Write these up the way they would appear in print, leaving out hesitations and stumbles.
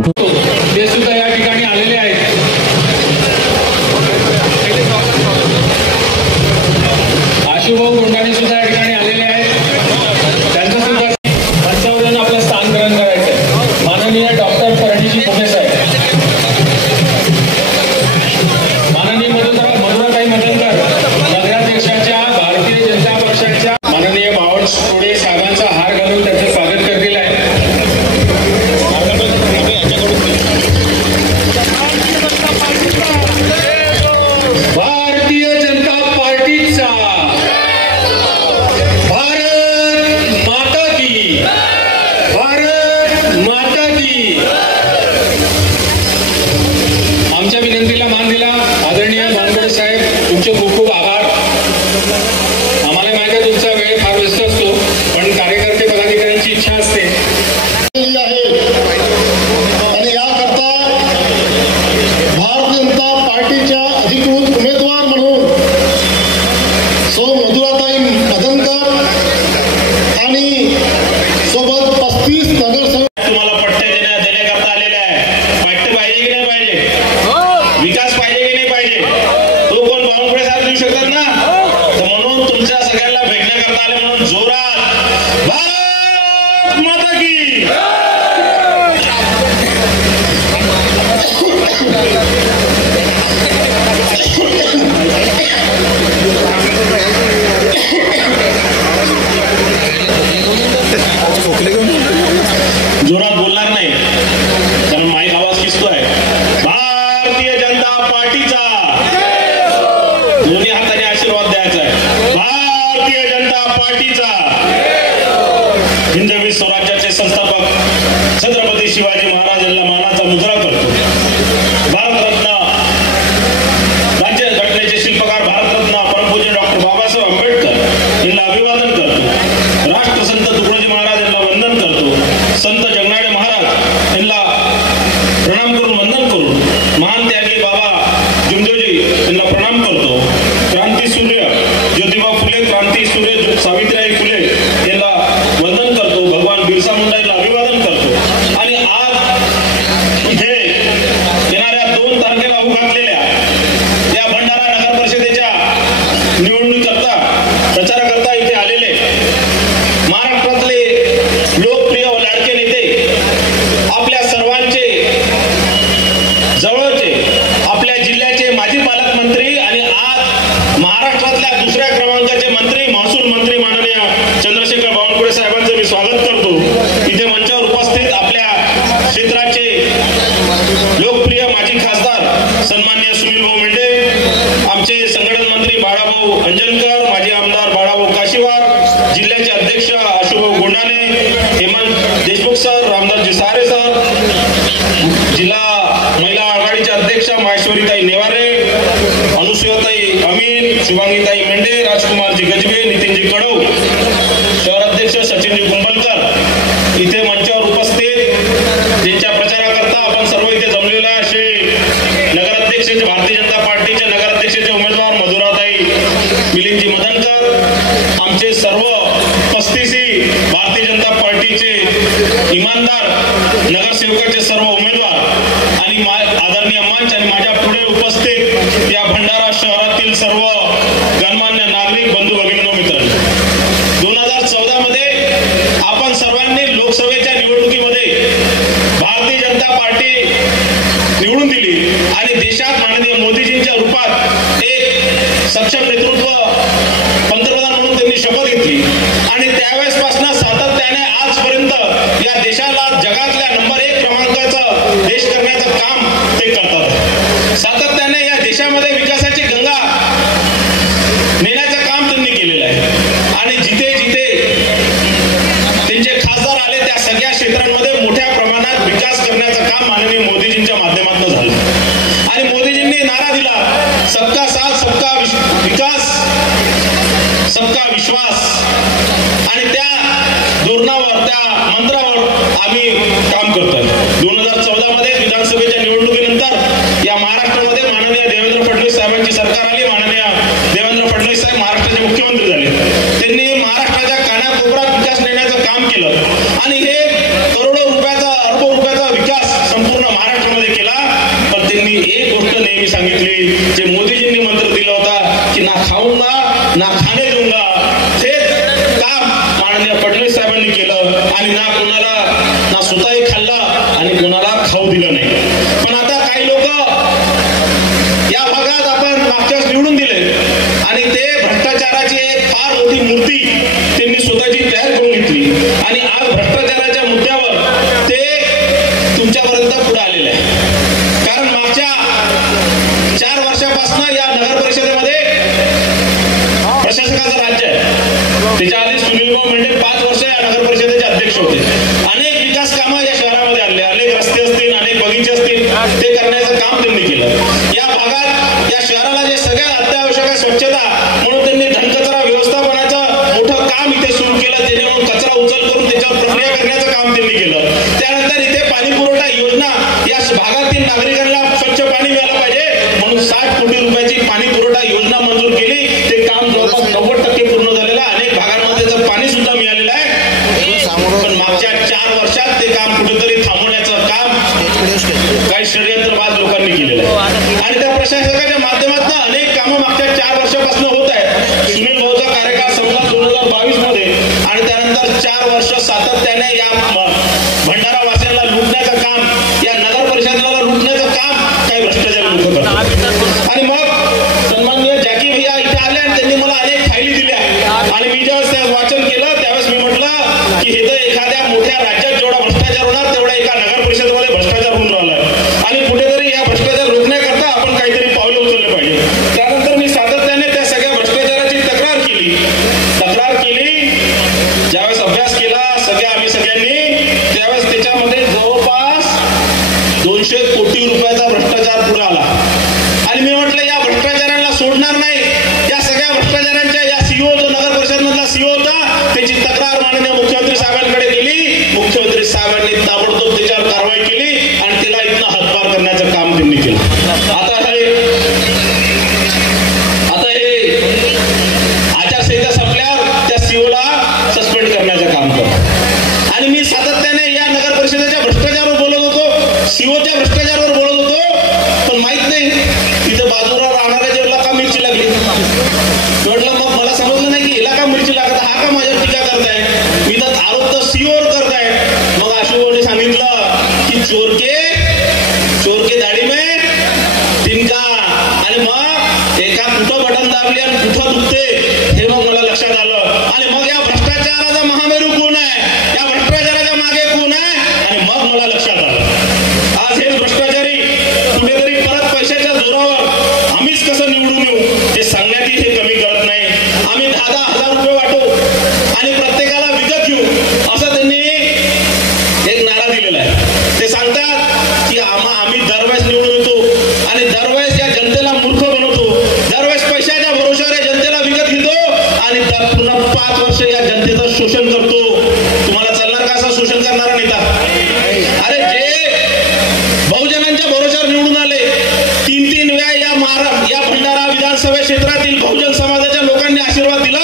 ते सुद्धा या ठिकाणी आलेले आहेत। आशुभाऊ गोंडाने सुद्धा या ठिकाणी आलेले आहेत। त्यांचं सुद्धा मंचावरून आपलं स्थान ग्रहण करायचं आहे। माननीय डॉक्टर फडणीजी पुणे साहेब, माननीय मधुराताई मदनकर नगराध्यक्षाच्या भारतीय जनता पक्षाच्या माननीय बावट टोडे साहेबांचा हार घालून त्यांचं स्वागत करतील आहे। भारतीय जनता पार्टीचा भारत माता की, भारत माता की। आमच्या विनंतीला मान दिला आदरणीय बावनकुळे साहेब, तुमचे खूप खूप आभार। आम्हाला माहिती आहे तुमचा वेळ फार व्यस्त असतो, पण कार्यकर्ते पदाधिकाऱ्यांची इच्छा असते आणि याकरता भारतीय जनता पार्टीच्या अधिकृत उमेदवार म्हणून सौ मधुराताई मदनकर आणि सोबत 35 नगरसेवक तुम्हाला पट्टे देण्याकरता आलेले आहे। पट्टे पाहिजे की नाही पाहिजे, विकास पाहिजे की नाही पाहिजे, तो कोण बावनकुळे साहेब देऊ शकतात ना। तर म्हणून तुमच्या सगळ्यांना भेटण्याकरता आले, म्हणून जोरात भारत माता की। जोरात बोलणार नाही कारण माईक आवाज किसतोय। भारतीय जनता पार्टीचा दोन्ही हाताने आशीर्वाद द्यायचा आहे। भारतीय जनता पार्टीचा। हिंदवी स्वराज्याचे संस्थापक छत्रपती शिवाजी महाराज यांना मानाचा मुजरा करतो। भारतरत्न राज्य घटनेचे शिल्पकार भारतरत्न परमपूज्य डॉक्टर बाबासाहेब आंबेडकर यांना अभिवादन करतो। राष्ट्रसंत तुकडोजी महाराज यांना वंदन करतो। संत जगनाडे महाराज यांना प्रणाम करून वंदन करून महान त्यागी बाबा जुमदेवजी यांना प्रणाम करतो। क्रांती सूर्य ज्योतिबा फुले, क्रांती सूर्य सावित्रीबाई फुले यांना वंदन करतो। भगवान बिरसा मुंडा यांना अभिवादन करतो। आणि आज इथे येणाऱ्या 2 तारखेला होऊ घातलेल्या या भंडारा नगर परिषदेच्या निवडणुकीकरता प्रचाराकरता इथे आलेले महाराष्ट्रातले लोकप्रिय व लाडके नेते, आपल्या सर्वांचे जवळचे, आपल्या जिल्ह्याचे माजी पालकमंत्री आणि आज महाराष्ट्रातल्या दुसऱ्या क्रमांकाचे मंत्री, महसूल मंत्री माननीय चंद्रशेखर बावनकुळे साहेबांचं मी स्वागत करतो। इथे मंचावर उपस्थित आपल्या क्षेत्राचे लोकप्रिय माजी खासदार सन्माननीय सुनील भाऊ मेंढे, आमचे संघटन मंत्री बाळाभाऊ अंजनकर, माजी आमदार बाळाभाऊ काशीवार, जिल्ह्याचे अध्यक्ष आशुभाऊ गोंडाने, हेमंत देशमुख सर, रामदासजी सारे सर, जिल्हा महिला आघाडीच्या अध्यक्षा माहेश्वरीताई नेवारे, अनुसुयाताई अमीन, शुभांगीताई मेंढे, राजकुमारजी गजबे, नितीनजी कडव, शहराध्यक्ष सचिनजी कुंभलकर इथे मंचावर उपस्थित, ज्यांच्या प्रचाराकरता आपण सर्व इथे जमलेला असे नगराध्यक्षाचे भारतीय जनता पार्टीच्या नगराध्यक्षाचे उमेदवार मधुराताई मिलिंदजी मदनकर, आमचे सर्व 35 भारतीय जनता पार्टीचे इमानदार नगरसेवकाचे सर्व उमेदवार आणि आदरणीय मंच आणि माझ्या पुढे उपस्थित या भंडारा शहरातील सर्व गणमान्य नागरिक बंधू भगिनींनो मित्रांनो, 2014 मध्ये आपण सर्वांनी लोकसभेच्या निवडणुकीमध्ये भारतीय जनता पार्टी निवडून दिली आणि देशात माननीय मोदीजींच्या रूपात एक सक्षम नेतृत्व पंतप्रधान म्हणून त्यांनी शपथ घेतली आणि त्यावेळेसपासून सातत्याने आजपर्यंत या देशाला जगातल्या नंबर 1 क्रमांकाचा देश करण्याचं काम ते करतात। सातत्याने या देशामध्ये विकासाची गंगा नेण्याचं काम त्यांनी केलेलं आहे आणि जिथे जिथे त्यांचे खासदार आले त्या सगळ्या क्षेत्रांमध्ये मोठ्या प्रमाणात विकास करण्याचं काम माननीय मोदीजींच्या माध्यमातून झालं आणि मोदीजींनी नारा दिला, सबका साथ सबका विकास सबका विश्वास, आणि त्या धोरणावर त्या मंत्रावर आम्ही काम करतोय। 2014 मध्ये विधानसभेच्या निवडणुकीनंतर या महाराष्ट्रामध्ये माननीय देवेंद्र फडणवीस साहेबांची सरकार आली। माननीय देवेंद्र फडणवीस साहेब महाराष्ट्राचे मुख्यमंत्री झाले। त्यांनी महाराष्ट्राच्या कानाकोपऱ्यात विकास नेण्याचं काम केलं आणि हे करोडो रुपयाचा, अरबो रुपयाचा विकास संपूर्ण आणि कोणाला खाऊ दिलं नाही. पण आता काही लोक या भागात आपण मागच्याच निवडून दिले आणि ते भ्रष्टाचाराची एक फार मोठी मूर्ती त्यांनी स्वतःची तयार करून घेतली आणि आज भ्रष्टाचाराच्या मुद्द्यावर ते तुमच्यापर्यंत पुढे आलेले आहे. कारण मागच्या 4 वर्षापासून या नगर परिषदेमध्ये प्रशासकाचं राज्य आहे. त्याच्या आधी सुनीलभाऊ मेंढे 5 वर्ष या नगर परिषदेचे अध्यक्ष होते. अनेक विकास कामं या शहरामध्ये आणले, अनेक रस्ते असतील, अनेक बगीचे असतील, ते करण्याचं काम त्यांनी केलं. या भागात या शहराला जे सगळ्यात अत्यावश्यक आहे स्वच्छता, म्हणून त्यांनी घनकचरा व्यवस्थापनाचं मोठं काम इथे सुरू केलं. जेणेकरून कचरा उचल करून त्याच्यावर प्रक्रिया करण्याचं काम त्यांनी केलं. त्यानंतर इथे पाणी पुरवठा योजना, या भागातील नागरिकांना स्वच्छ पाणी मिळालं पाहिजे म्हणून 60 कोटी रुपयाची पाणी पुरवठा योजना मंजूर केली. ते काम जवळपास 90% पूर्ण झालेलं आहे. अनेक भागांमध्ये त्याचं पाणी सुद्धा मिळालेलं आहे. पण मागच्या 4 वर्षात ते काम कुठेतरी थांबवण्याचं काम काही षडयंत्रबाज लोकांनी केलेलं आहे. आणि त्या प्रशासकाच्या माध्यमातून अनेक कामं मागच्या 4 वर्षापासून होत आहेत. सुनील भाऊचा कार्यकाळ संपला 2022 मध्ये आणि त्यानंतर 4 वर्ष सातत्याने या भंडारा वासियांना लुटण्याचं काम, या नगर परिषदेला लुटण्याचं काम काही भ्रष्टाचारी लोक करतात. आणि मग सन्माननीय जॅकी भैया इथे आले आणि त्यांनी मला अनेक फायली दिल्या आणि मी ज्यावेळेस वाचन केलं त्यावेळेस मी म्हटलं की हे तर एखाद्या मोठ्या राज्यात जेवढा भ्रष्टाचार होणार तेवढा एका नगर परिषदेमध्ये भ्रष्टाचार होऊन राहिला आणि कुठेतरी या भ्रष्टाचार रोखण्याकरता आपण काहीतरी पावलं उचलले पाहिजे. त्यानंतर मी सातत्याने त्या सगळ्या भ्रष्टाचाराची तक्रार केली. ज्यावेळेस अभ्यास केला आम्ही सगळ्यांनी, त्यावेळेस त्याच्यामध्ये जवळपास 200 कोटी रुपयाचा भ्रष्टाचार पुढे आला. आणि मी म्हटलं या भ्रष्टाचारांना सोडणार नाही. या सगळ्या भ्रष्टाचारांच्या या सीओ जो नगर परिषद मधला सीओ होता त्याची तक्रार माननीय मुख्यमंत्री साहेबांकडे केली. मुख्यमंत्री साहेबांनी ताबडतोब त्याच्यावर कारवाई केली आणि त्याला इथनं हद्दपार करण्याचं काम त्यांनी केलं. आता हे आचारसंहिता संपल्यावर त्या सीओला सस्पेंड करण्याचं काम करतो. आणि मी सातत्याने या नगर परिषदेच्या भ्रष्टाचारावर बोलत होतो, सीओच्या भ्रष्टाचारावर बोलत होतो, पण माहित नाही तिथे बाजूला राहणाऱ्या जेवढा का मिरची लागली. म्हटलं मग मला समजलं नाही की हिला का मिरची लागत, हा का माझ्यावर टीका करताय. मी तर आरोप तर सीओवर करताय. मग अशोकने सांगितलं की चोरके दाढी में तिनका. आणि मग एका कुठं बटन दाबली आणि कुठं दुखते हे मग मला लक्षात आलं. आणि मग या भ्रष्टाचाराचा महामेरू कोण आहे, या भ्रष्टाचाराच्या मागे कोण आहे, आणि मग मला लक्षात आलं आज हे भ्रष्टाचारी कुठेतरी परत पैशाच्या जोरावर आम्हीच कसं निवडून येऊ हे सांगण्यातही हे कमी करत नाही. आम्ही 10-10 हजार रुपये वाटू आणि प्रत्येकाला विकत घेऊ असं त्यांनी एक नारा दिलेला आहे. ते सांगतात की आम्ही दरवेळेस निवडून येतो आणि दरवेळेस या जनतेला मूर्ख बनवतो, दरवेळेस पैशाच्या भरोशावर या जनतेला विकत घेतो आणि पुन्हा 5 वर्ष या जनतेचं शोषण करतो. तुम्हाला चालणार का असं शोषण करणारा नेता? अरे जे बहुजनांच्या भरोशावर निवडून आले, 3-3 वेळा या भंडारा विधानसभा क्षेत्रातील बहुजन समाजाच्या लोकांनी आशीर्वाद दिला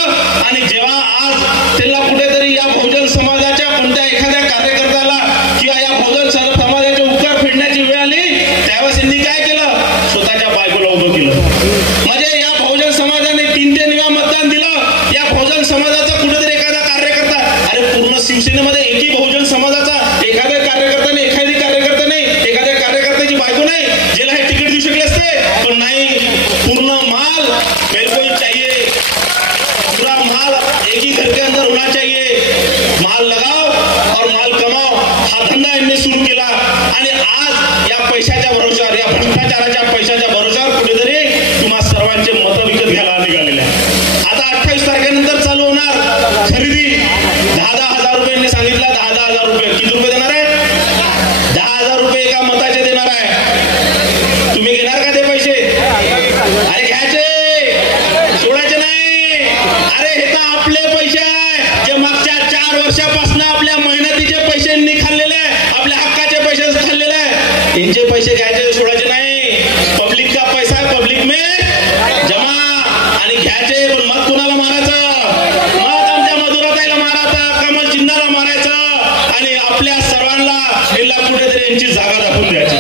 आणि जेव्हा आज त्यांना कुठेतरी या बहुजन समाजाच्या कोणत्या एखाद्या कार्यकर्त्याला किंवा या बहुजन समाजाचे उपकार फेडण्याची वेळ आली त्यावेळेस त्यांनी काय केलं, स्वतःच्या बायकोला उभं केलं. म्हणजे या बहुजन समाजाने 3-3 वेळा मतदान दिलं. या बहुजन समाजाचा कुठेतरी एखादा कार्यकर्ता, अरे पूर्ण शिवसेनेमध्ये एकही बहुजन समाजाचा एखाद्या कार्यकर्त्याने एखाद्या कार्यकर्त्याची बायको नाही ज्याला हे तिकीट देऊ शकले असते. पण नाही, पूर्ण माल बिलकुल चाहिए, पूरा माल एक ही घर के अंदर होना चाहिए. माल लगाओ और माल कमाओ हा धंदा यांनी सुरू केला. आणि आज या पैशाच्या भरोशावर, या भ्रष्टाचाराच्या पैशाच्या भरोशावर कुठेतरी तुम्हा सर्वांचे मतं विकत घ्यायला निघालेले आहे. आता 28 तारखेनंतर चालू होणार खरेदी. 10-10 हजार रुपयांनी सांगितलं. 10-10 हजार रुपये किती रुपये देणार आहे? 10,000 रुपये एका मताचे देणार आहे. तुम्ही घेणार का ते पैसे? अरे घ्यायचे, सोडायचे नाही. अरे हे तर आपले पैसे आहे जे मागच्या 4 वर्षापासून आपल्या मेहनतीचे पैसे खाल्लेले आहे, आपल्या हक्काचे पैसे खाल्लेले आहे. यांचे पैसे घ्यायचे, सोडायचे नाही. पब्लिक का पैसा आहे, पब्लिक में जमा. आणि घ्यायचे, पण मत कुणाला मारायचं? मत आमच्या मधुराताईला मारायचं, कमल चिन्हाला मारायचं आणि आपल्या सर्वांना कुठेतरी यांची जागा दाखवून द्यायची.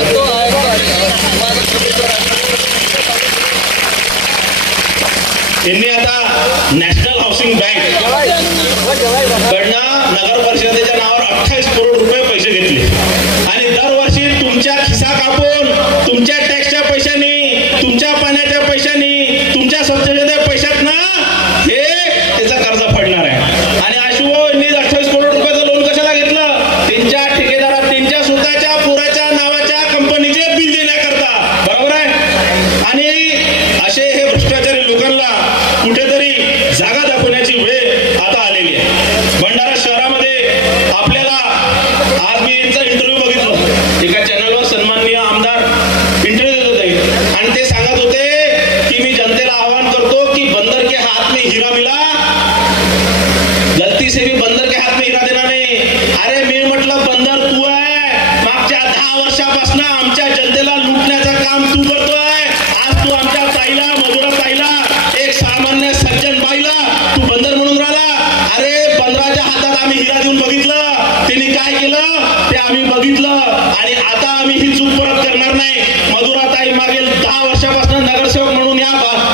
यांनी आता नॅशनल हाऊसिंग बँक कडनं नगर परिषदेच्या नावावर 28 करोड रुपये पैसे घेतले आणि दरवर्षी आणि आता आम्ही ही चूक परत करणार नाही. मधुराताई मागील 10 वर्षापासून नगरसेवक म्हणून या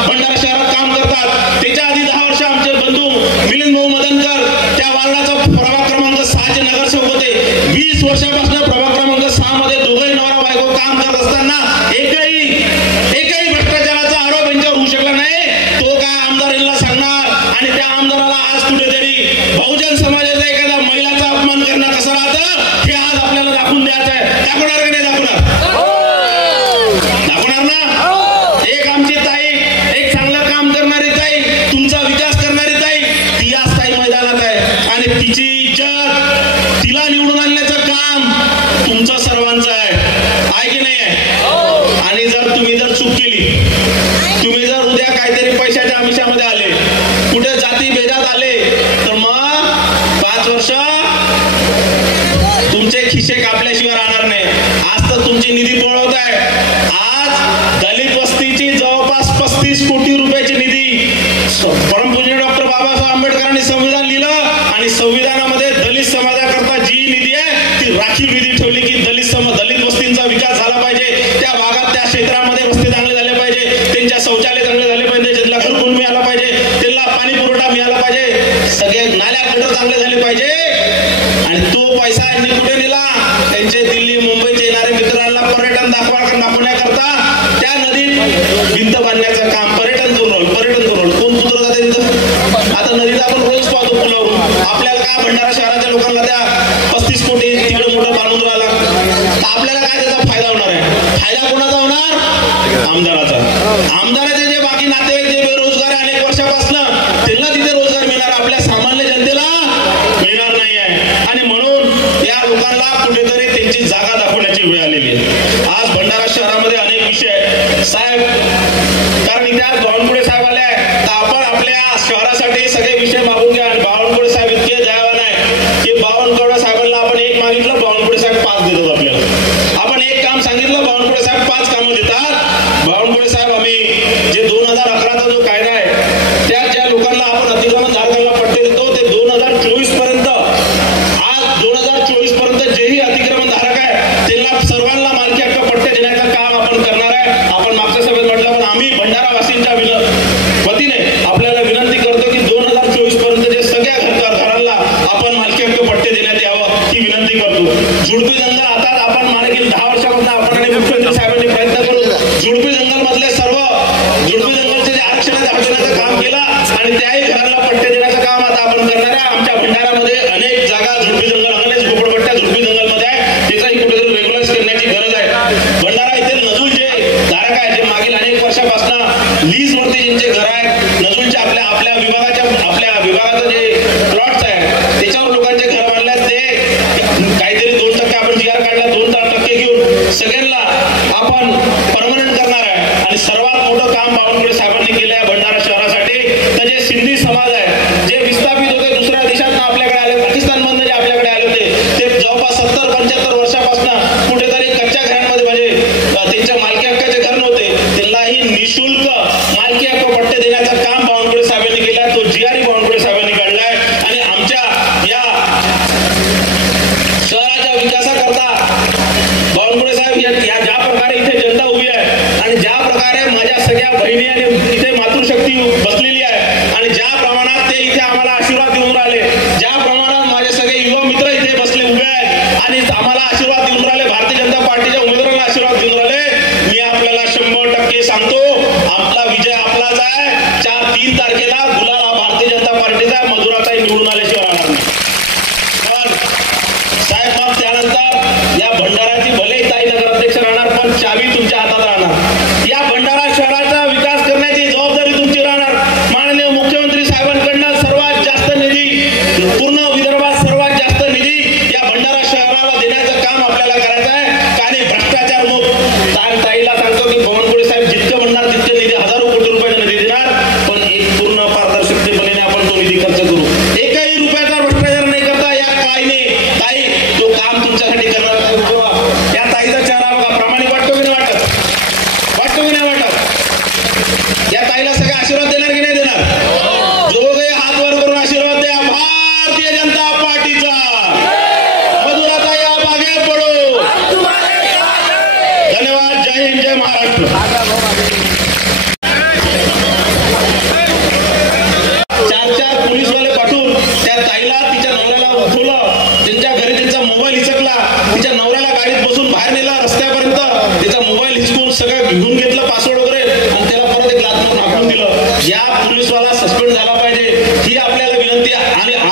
भंडारा शहरात काम करतात. त्याच्या आधी 10 वर्ष आमचे बंधू मिलिंद भाऊ मदनकर त्या वार्डाचा प्रभाग क्रमांक 6 चे नगरसेवक होते. 20 वर्षापासून प्रभाग क्रमांक 6 मध्ये दोघंही नवरा बायको काम करत असताना एकही भ्रष्टाचाराचा आरोप यांच्यावर होऊ शकला नाही. तो काय आमदारांना सांगणार आणि त्या आमदाराला आज कुठेतरी बहुजन समाजाचा एखाद्या महिलाचा अपमान करणं कसं राहतं हे आज आपल्याला दाखवून द्यायचं आहे. दाखवणार की नाही दाखवणार ना. एक आमची ताई, एक चांगलं काम करणारी ताई, तुमचा विकास करणारी ताई, ती आज ताई मैदानात आहे आणि तिची इज्जत, तिला निवडून आणण्याचं काम तुमचं सर्वांचं आहे की नाही आहे. आणि जर तुम्ही चूक केली, तुम्ही जर उद्या काहीतरी पैशाच्या आमिषामध्ये आले, कुठे जाती भेदात आले, तर मग 5 वर्ष तुमचे खिसे कापल्याशिवाय राहणार नाही. आज तर तुमची निधी पळवत आहे. आज दलित वस्तीची जवळपास 35 कोटी रुपयाची निधी परमपूज्य डॉक्टर बाबासाहेब आंबेडकरांनी संविधान लिहिलं आणि संविधानामध्ये दलित समाजाकरता जी निधी आहे ती राखीव निधी ठेवली की दलित वस्तींचा विकास झाला पाहिजे. त्या भागात, त्या क्षेत्रामध्ये रस्ते चांगले झाले पाहिजे, त्यांच्या शौचालय चांगले झाले पाहिजे, त्यांना घरकुल मिळाला पाहिजे, त्यांना पाणी पुरवठा मिळाला पाहिजे, सगळे नाल्या गटर चांगले झाले पाहिजे. आणि तो पैसा यांनी कुठे नेला? त्यांचे दिल्ली मुंबईचे येणारे मित्रांना पर्यटन दाखवण्याकरता त्या नदीत भिंत बांधण्याचं काम पर्यटन करून कोण पुत्र जाते तिथं. आता नदीत आपण रोज पाहतो पुलावरून. आपल्याला काय भंडारा शहराच्या लोकांना त्या 35 कोटी तिकडे मोठं बांधून राहिला, आपल्याला काय त्याचा फायदा होणार आहे? फायदा कोणाचा होणार? आमदाराचा. आमदाराचे जे बाकी नातेवाईक जे बेरोजगार आहे अनेक वर्षापासून, त्यांना तिथे रोजगार मिळणार, आपल्या सामान्य जनतेला मिळणार नाही आहे. आणि म्हणून या लोकांना कुठेतरी त्यांची जागा दाखवण्याची वेळ आलेली आहे. आज भंडारा शहरामध्ये अनेक विषय साहेब, कारण इथे आज बावनकुळे साहेब आले आहे, तर आपण आपल्या शहरासाठी सगळे विषय मागून घ्या. आणि बावनकुळे साहेब इतके दयावान आहे की बावनकुळे साहेबांना आपण एक मागितलं, बावनकुळे साहेब 5 देतात आपल्याला. आपण एक काम सांगितलं, बावनकुळे साहेब 5 कामं देतात. बावनकुळे साहेब, आम्ही जे 2011चा जो कायदा आहे, त्या ज्या लोकांना आपण अतिक्रमण धारकांना पट्टे देतो, ते 2024 पर्यंत, आज 2024 पर्यंत जेही अतिक्रमण धारक आहे त्यांना सर्वांना मालकी हक्क पट्टे देण्याचं काम आपण करणार आहे. आपण मागच्या सभेत म्हटलं, पण आम्ही भंडारा वासींच्या वतीने आपल्याला विनंती करतो की 2024 पर्यंत जे सगळ्या घरांना आपण मालकी हक्क पट्टे देण्यात यावं ही विनंती करतो. झुडपी जंगल, आता आपण मागील 10 वर्षापासून आपण आणि मुख्यमंत्री साहेबांनी प्रयत्न करू झुडपी जंगल मधले सर्व झुडपी जंगलचे जे आरक्षण हटवण्याचं काम केलं आणि त्याही घरांना पट्टे देण्याचं काम आता आपण करणार आहे. आमच्या भंडाऱ्यामध्ये अनेक जागा झुडपी जंगल, अनेक झोपडपट्ट्या झुडपी जंगलमध्ये आहे, त्याचाही कुठेतरी रेग्युलाइज करण्याची गरज आहे. भंडारा येथील नजूल जे धारक आहे, जे मागील अनेक वर्षापासून लीज वरती ज्यांचे घर आहेत, नजूलच्या आपल्या विभागाचं जे प्लॉट्स आहे त्याच्यावर लोकांचे घर बांधल्यात, ते काहीतरी 2% आपण GR काढला, 2% घेऊन सगळ्यांना आपण परमनंट करणार आहे. आणि सर्वात मोठं काम बावनकुळे साहेबांनी केलं आहे भंडारा शहरासाठी. तर जे सिंधी समाज आहे, जे विस्थापित होते दुसऱ्या देशातून आपल्याकडे आले, पाकिस्तानमधून जे आपल्याकडे आले होते, ते जवळपास 70-75 वर्षापासून कुठेतरी कच्च्या घरांमध्ये, म्हणजे त्यांच्या मालकी हक्काचे घर नव्हते, त्यांनाही निशुल्क मालकी हक्क पट्टे देण्याचं काम बावनकुळे साहेबांनी केलं आहे. तो GR बावनकुळे साहेबांनी काढलाय. आणि आमच्या या शहराच्या विकासाकरता बावनकुळे साहेब या ज्या प्रकारे इथे जनता उभी आहे आणि ज्या प्रकारे माझ्या सगळ्या बहिणी आणि इथे मातृशक्ती बसलेली आहे आणि ज्या प्रमाणात ते इथे आम्हाला आशीर्वाद देऊन राहिले, ज्या प्रमाणात माझे सगळे युवा मित्र इथे बसले उभे आहेत आणि आम्हाला आशीर्वाद देऊन राहिले, भारतीय जनता पार्टीच्या उमेदवारांना आशीर्वाद देऊन राहिले, मी आपल्याला 100% सांगतो, आपला विजय आपलाच आहे. 3 तारखेला गुलाल हा भारतीय जनता पार्टीचा मधुराताई निवडून आल्याशिवाय राहणार नाही. पण साहेब, मग त्यानंतर या भंडाराची भले ताई नगराध्यक्ष राहणार, पण चावी तुमच्या हातात राहणार. या भंडारा शहराचा विकास करण्याची जबाबदारी तुमची राहणार. माननीय मुख्यमंत्री साहेबांकडनं सर्वात जास्त निधी, पूर्ण विदर्भात सर्वात जास्त निधी या भंडारा शहराला देण्याचं काम आपल्याला करायचं आहे. आणि भ्रष्टाचार मुक्त ताईला सांगतो की बावनकुळे साहेब जितकं म्हणणार तितकं निधी, हजारो कोटी रुपयाचा निधी देणार, पण एक पूर्ण पारदर्शकतेपणे आपण तो निधी खर्च करू. एकही रुपयाचा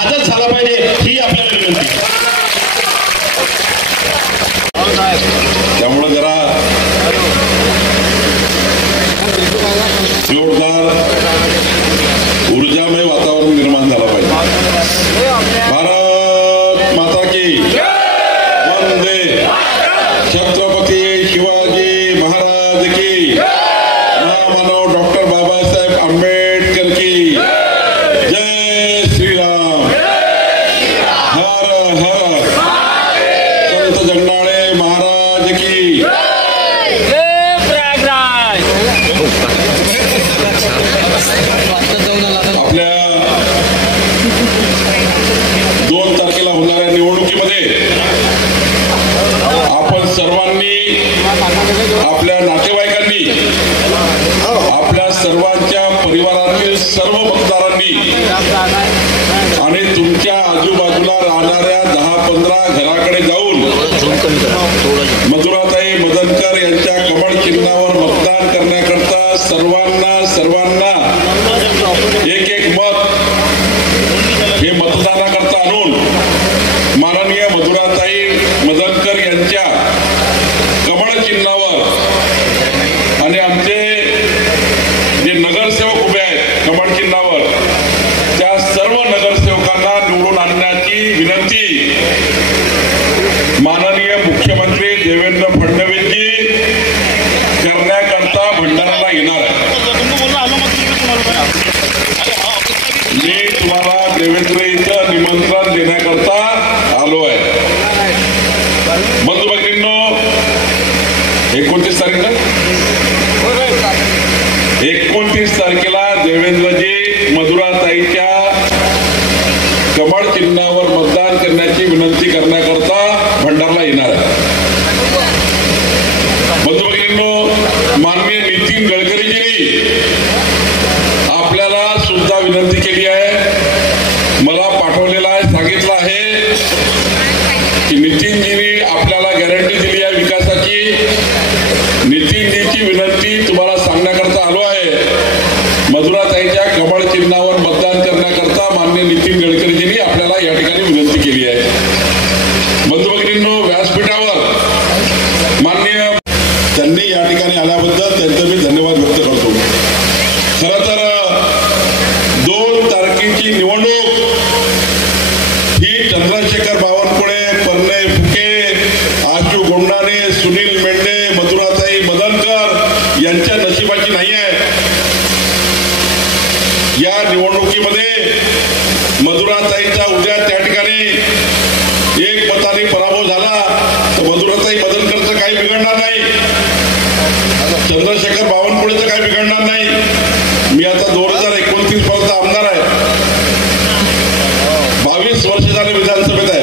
आजच झाला पाहिजे ही आपल्याला विनंती. त्यामुळे जरा जोरदार ऊर्जामय वातावरण निर्माण झालं पाहिजे. भारत माता की वंदे. छत्रपती शिवाजी महाराज की. महामानव डॉक्टर बाबासाहेब आंबेडकर की जय श्रीराम. हर हर संत जगनाळे महाराज की. आपल्या 2 तारखेला होणाऱ्या निवडणुकीमध्ये आपण सर्वांनी, आपल्या नातेवाईकांनी, आपल्या सर्वांच्या परिवारातील सर्व मतदारांनी आणि तुमच्या आजूबाजूला राहणाऱ्या 10-15 घराकडे जाऊन मधुराताई मदनकर यांच्या कमळ चिन्हावर मतदान करण्याकरता सर्वांना एक मत हे मतदानाकरता आणून माननीय मधुराताई मदनकर यांच्या कमळ चिन्हावर आणि आमचे जे नगरसेवक उभे आहेत कमळ चिन्हावर त्या सर्व नगरसेवकांना निवडून आणण्याची विनंती माननीय मुख्यमंत्री देवेंद्र फडणवीसजी करण्याकरता भंडाऱ्याला येणार आहे. मी तुम्हाला देवेंद्र इथं निमंत्रण देण्याकरता आलो आहे. बंधू भगिनींनो, 29 तारीख 29 तारखेला देवेंद्रजी मधुराताईच्या कमळ चिन्हावर मतदान करण्याची विनंती करण्याकरता भंडारला येणार आहे. बंधू भगिनींनो, माननीय नितीन गडकरीजींनी आपल्याला सुद्धा विनंती केली आहे, मला पाठवलेला आहे, सांगितलं आहे की नितीनजींनी आपल्याला गॅरंटी दिली आहे विकासाची. नितीनजीची विनंती तुम्हाला सांगण्याकरता आलो आहे. मधुराताईच्या कमळ चिन्हावर मतदान करण्याकरता माननीय नितीन गडकरीजींनी आपल्याला या ठिकाणी विनंती केली आहे. बंधू भगिनींनो, व्यासपीठावर माननीय त्यांनी या ठिकाणी आल्याबद्दल त्यांचं मी धन्यवाद व्यक्त करतो. खरं तर 2 तारखेची निवडणूक ही चंद्रशेखर बावनकुळे, परने फुके, आशू गोंडाने, सुनील मेंढे, मधुराताई मदनकर यांच्या नशिबाची नाही आहे. या निवडणुकीमध्ये मधुराताईचा उद्या त्या ठिकाणी 1 मताने पराभव झाला तर मधुराताई मदनकरचं काही बिघडणार नाही, चंद्रशेखर बावनकुळेचं काही बिघडणार नाही. मी आता 2029 पर्यंत आमदार आहे, 22 वर्ष झाले विधानसभेत आहे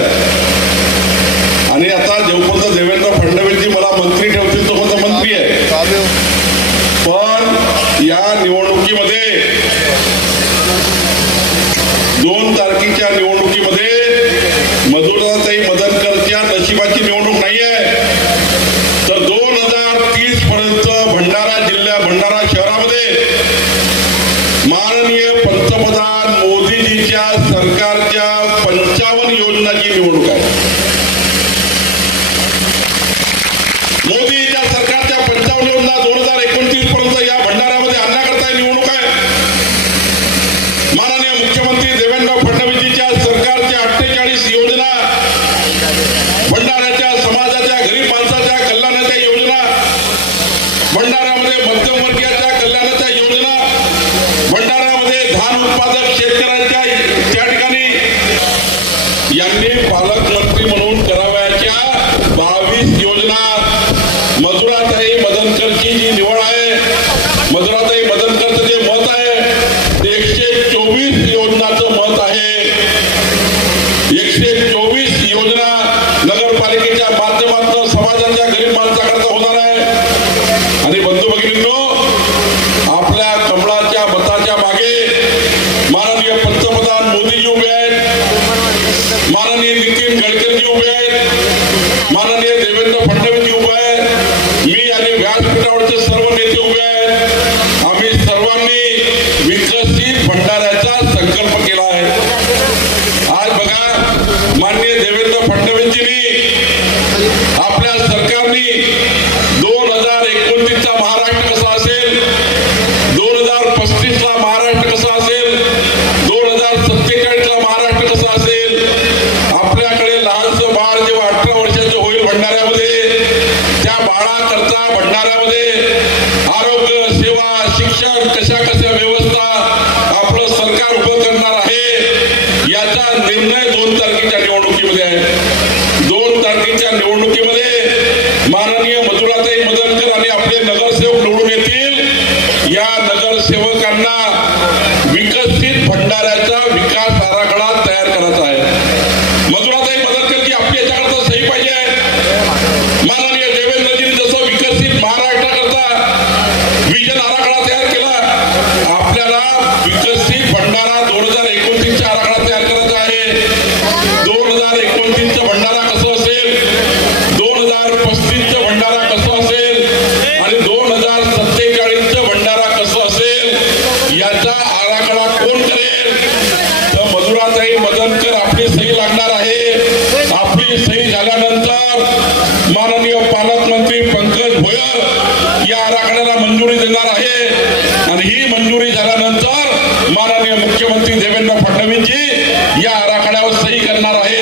आणि आता जोपर्यंत देवेंद्र फडणवीसजी मला मंत्री ठेवतील तोपर्यंत मंत्री आहे. पण या निवडणुकीमध्ये 2 तारखेच्या निवडणुकीमध्ये मधुराताई मदनकरच्या नशिबाची निवडणूक नाही आहे. तर 2030 पर्यंत भंडारा शहरामध्ये माननीय पंतप्रधान मोदीजीच्या सरकारच्या 55 योजनाची निवडणूक आहे. मोदीच्या सरकारच्या 55 योजना 2029 पर्यंत या भंडाऱ्यामध्ये आणण्याकरता निवडणूक आहे. माननीय मुख्यमंत्री देवेंद्र फडणवीसजीच्या सरकारच्या 48 योजना, भंडाऱ्याच्या समाजाच्या गरीब माणसाच्या कल्याणाच्या योजना, भंडाऱ्यामध्ये मध्यमवर्गीयाच्या कल्याणाच्या योजना, भंडाऱ्यामध्ये धान उत्पादक शेतकऱ्यांच्या त्या ठिकाणी यांनी पालकमंत्री म्हणून करावयाच्या 22 योजना. मधुराताई मदनकरची जी निवड आहे, मधुराताई मदनकरचं जे मत आहे ते 124 योजनाचं मत आहे. 124 योजना नगरपालिकेच्या माध्यमातून समाजाच्या गरीब माणसाकरता होणार आहे. आणि बंधू भगिनींनो, आपल्या कमळाच्या मताच्या मागे माननीय पंतप्रधान मोदीजी उभे आहेत, माननीय नितीन गडकरीजी उभे आहेत, माननीय देवेंद्र फडणवीसजी उभे आहेत, मी आणि व्यासपीठावरचे सर्व नेते उभे आहेत. आम्ही सर्वांनी विकसित भंडाऱ्याचा संकल्प केला आहे. सरकारने 2029चा महाराष्ट्र कसा असेल, 2035ला महाराष्ट्र कसा असेल, 2047ला महाराष्ट्र कसा असेल, आपल्याकडे लहानसं बाळ जेव्हा 18 वर्षाचं होईल भंडाऱ्यामध्ये, त्या बाळाकरता भंडाऱ्यामध्ये आरोग्य सेवा, शिक्षण, कशा कशा व्यवस्था आपलं सरकार उभं करणार आहे, याचा निर्णय 2 तारखेच्या निवडणुकीमध्ये आहे. 2 तारखेच्या निवडणुकीमध्ये माननीय मधुराताई मदनकर आणि आपले नगरसेवक निवडून येतील. या नगरसेवकांना विकसित भंडाऱ्याचा विकास आराखडा तयार करायचा आहे. मधुराताई मदनकरची आपली याच्याकरता सही पाहिजे आहे. माननीय देवेंद्रजींनी जसं विकसित महाराष्ट्राकरता विजन आराखडा तयार केला, आपल्याला विकसित भंडारा 2029चा आराखडा तयार करायचा आहे. 2029चा भंडारा कसं असेल, 2035चा भंडारा कसं असेल आणि 2047चा भंडारा कसं असेल, याचा आराखडा कोण करेल, तर मधुराताई मदनकर आपली सही लागणार आहे. आपली सही झाल्यानंतर माननीय पालकमंत्री पंकज भोयर या आराखड्याला मंजुरी देणार आहे आणि ही मंजुरी झाल्यानंतर माननीय मुख्यमंत्री देवेंद्र फडणवीसजी या आराखड्यावर सही करणार आहे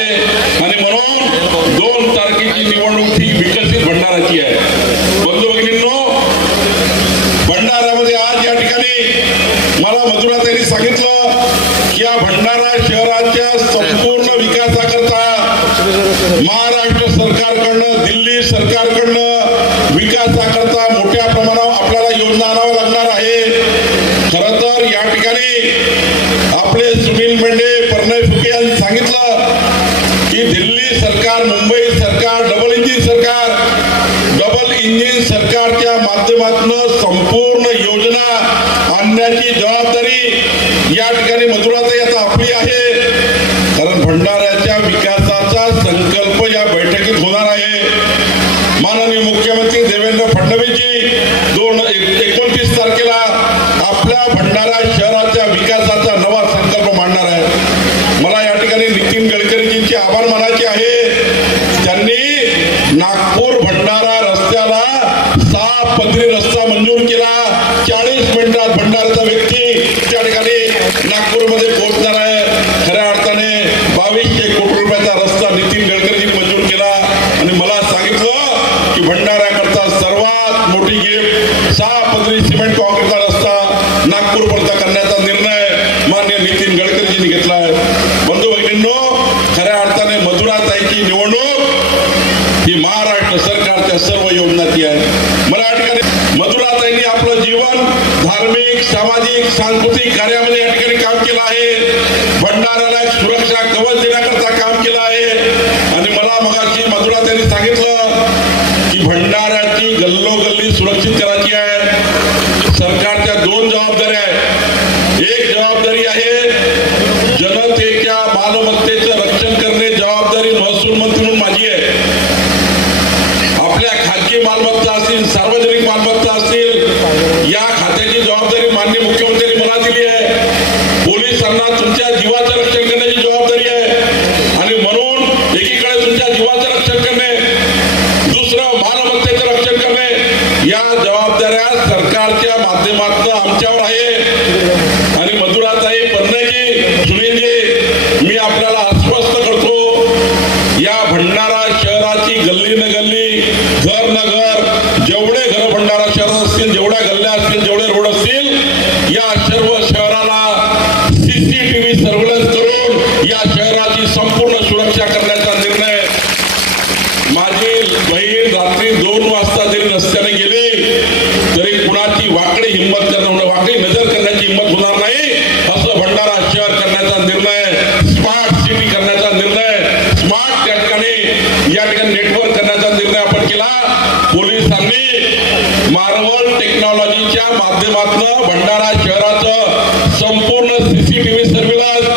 आणि म्हणून 2 तारखेची निवडणूक ही विकसित भंडाराची आहे. बंधू भगिनींनो, भंडाऱ्यामध्ये आज या ठिकाणी मला मधुराताईंनी सांगितलं की या भंडारा शहराच्या संपूर्ण विकासाकरता महाराष्ट्र सरकारकडनं, दिल्ली सरकारकडनं विकासाकरता मोठ्या प्रमाणावर आपल्याला योजना आणावं लागणार आहे. खरं तर या ठिकाणी आपले सुनील मेंढे, प्रणय फुके यांनी सांगितलं की दिल्ली सरकार, मुंबई सरकार, डबल इंजिन सरकारच्या माध्यमातून संपूर्ण योजना आणण्याची जबाबदारी या ठिकाणी मधुराताई आता आपली आहे. कारण भंडाऱ्याच्या विकासाचा संकल्प या बैठकीत होणार आहे. माननीय मुख्यमंत्री देवेंद्र फडणवीसजी 29 तारखेला आपल्या भंडारा शहराच्या विकासाचा नवा संकल्प मांडणार आहे. मला या ठिकाणी नितीन गडकरीजींचे आभार मानायचे आहे. त्यांनी नागपूर भंडारा रस्त्याला 6 पदरी रस्ता मंजूर केला. 40 मिनिटात भंडाऱ्याचा व्यक्ती त्या ठिकाणी नागपूरमध्ये पोहोचणार आहे. खऱ्या अर्थाने 2200 कोटी रुपयाचा रस्ता नितीन गडकरीजी मंजूर केला आणि मला सांगितलं की भंडाऱ्याकरता सर्वात मोठी गिफ्ट 6 पदरी सिमेंट कॉन्क्रीटचा रस्ता नागपूरपर्यंत करण्याचा निर्णय माननीय नितीन गडकरीजींनी घेतला आहे. बंधू भगिनींनो, खऱ्या अर्थाने मधुराताईची निवडणूक ही महाराष्ट्र सरकारच्या सर्व योजनाची आहे. मला या ठिकाणी मधुराताईंनी आपलं जीवन धार्मिक, सामाजिक, सांस्कृतिक कार्यामध्ये या ठिकाणी काम केलं आहे. भंडाऱ्याला एक सुरक्षा कवच देण्याकरता काम केलं आहे आणि मला मगाशी मधुराताईंनी सांगितलं की भंडाऱ्याची गल्लोगल्ली सुरक्षित करायची आहे. सरकारच्या 2 जबाबदाऱ्या आहेत. एक जबाबदारी आहे जनतेच्या मालमत्तेचं रक्षण करणे, जबाबदारी महसूल मंत्री म्हणून माझी आहे. आपल्या खाजगी मालमत्ता असतील, सार्वजनिक मालमत्ता असतील, या खात्याची जबाबदारी माननीय मुख्यमंत्र्यांनी मला दिली आहे. पोलिसांना तुमच्या जीवाचं रक्षण करण्याची जबाबदारी आहे आणि म्हणून एकीकडे तुमच्या जीवाचं रक्षण करणे, दुसरं मालमत्तेचं रक्षण करणे, या जबाबदाऱ्या सरकारच्या माध्यमातून आमच्यावर आहे. आणि मधुराताई, पन्नाजी, सुनीलजी, मी आपल्याला आश्वस्त करतो, या भंडारा शहराची गल्ली न गल्ली, घर न घर, जेवढे घर भंडारा शहरात असतील, जेवढ्या गल्ल्या असतील, जेवढे रोड असतील, या सर्व शहराला CCTV सर्व्हिलन्स करून या शहराची संपूर्ण सुरक्षा करण्याचा निर्णय. माझी बहीण रात्री 2 वाजता जरी रस्त्याने गेली तरी कुणाची वाकडी हिंमत करणं, वाकडी नजर करण्याची हिंमत होणार नाही. असं भंडारा शहर करण्याचा निर्णय, स्मार्ट सिटी करण्याचा निर्णय, स्मार्ट त्या ठिकाणी या ठिकाणी नेटवर्क करण्याचा निर्णय आपण केला. पोलिसांनी मार्वल टेक्नॉलॉजीच्या माध्यमातून भंडारा शहराचं संपूर्ण CCTV सर्व्हिलन्स,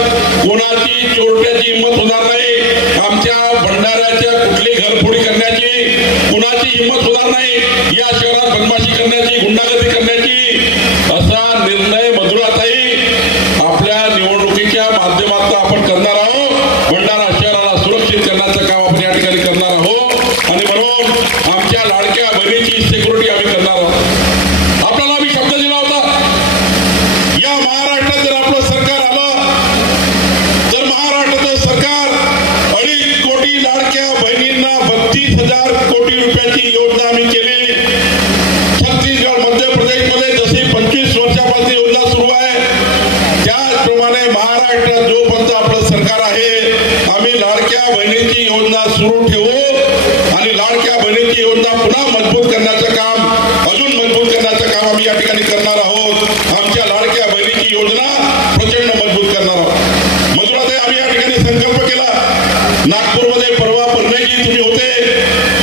कोणाची चोरट्याची हिंमत होणार नाही. आमच्या भंडाऱ्याच्या कुठली घरफोडी करण्याची कुणाची हिंमत होणार नाही. या शहरात बदमाशी करण्याची, गुंडागर्दी करण्याची, असा निर्णय मधुराताई आपल्या निवडणुकीच्या माध्यमातून आपण करणार आहोत. भंडारा शहराला सुरक्षित करण्याचं काम आपण या ठिकाणी करणार आहोत आणि म्हणून आमच्या शेवटी आम्ही करणार आहोत. आपल्याला आम्ही शब्द दिला होता, या महाराष्ट्रात जर आपलं सरकार आलं तर महाराष्ट्राचं सरकार 2.5 कोटी लाडक्या बहिणींना 32,000 कोटी रुपयाची योजना आम्ही केली. छत्तीसगड मध्य प्रदेशमध्ये जशी 25 वर्षापासून योजना सुरू आहे त्याचप्रमाणे महाराष्ट्रात जोपर्यंत आपलं सरकार आहे आम्ही लाडक्या बहिणीची योजना सुरू ठेवू आणि लाडक्या बहिणीची योजना पुन्हा मजबूत करण्याचं काम, अजून मजबूत करण्याचं काम आम्ही या ठिकाणी करणार आहोत. आमच्या लाडक्या बहिणीची योजना प्रचंड मजबूत करणार आहोत. मजुरात आम्ही या ठिकाणी संकल्प केला. नागपूरमध्ये परवा परमेजी तुम्ही होते,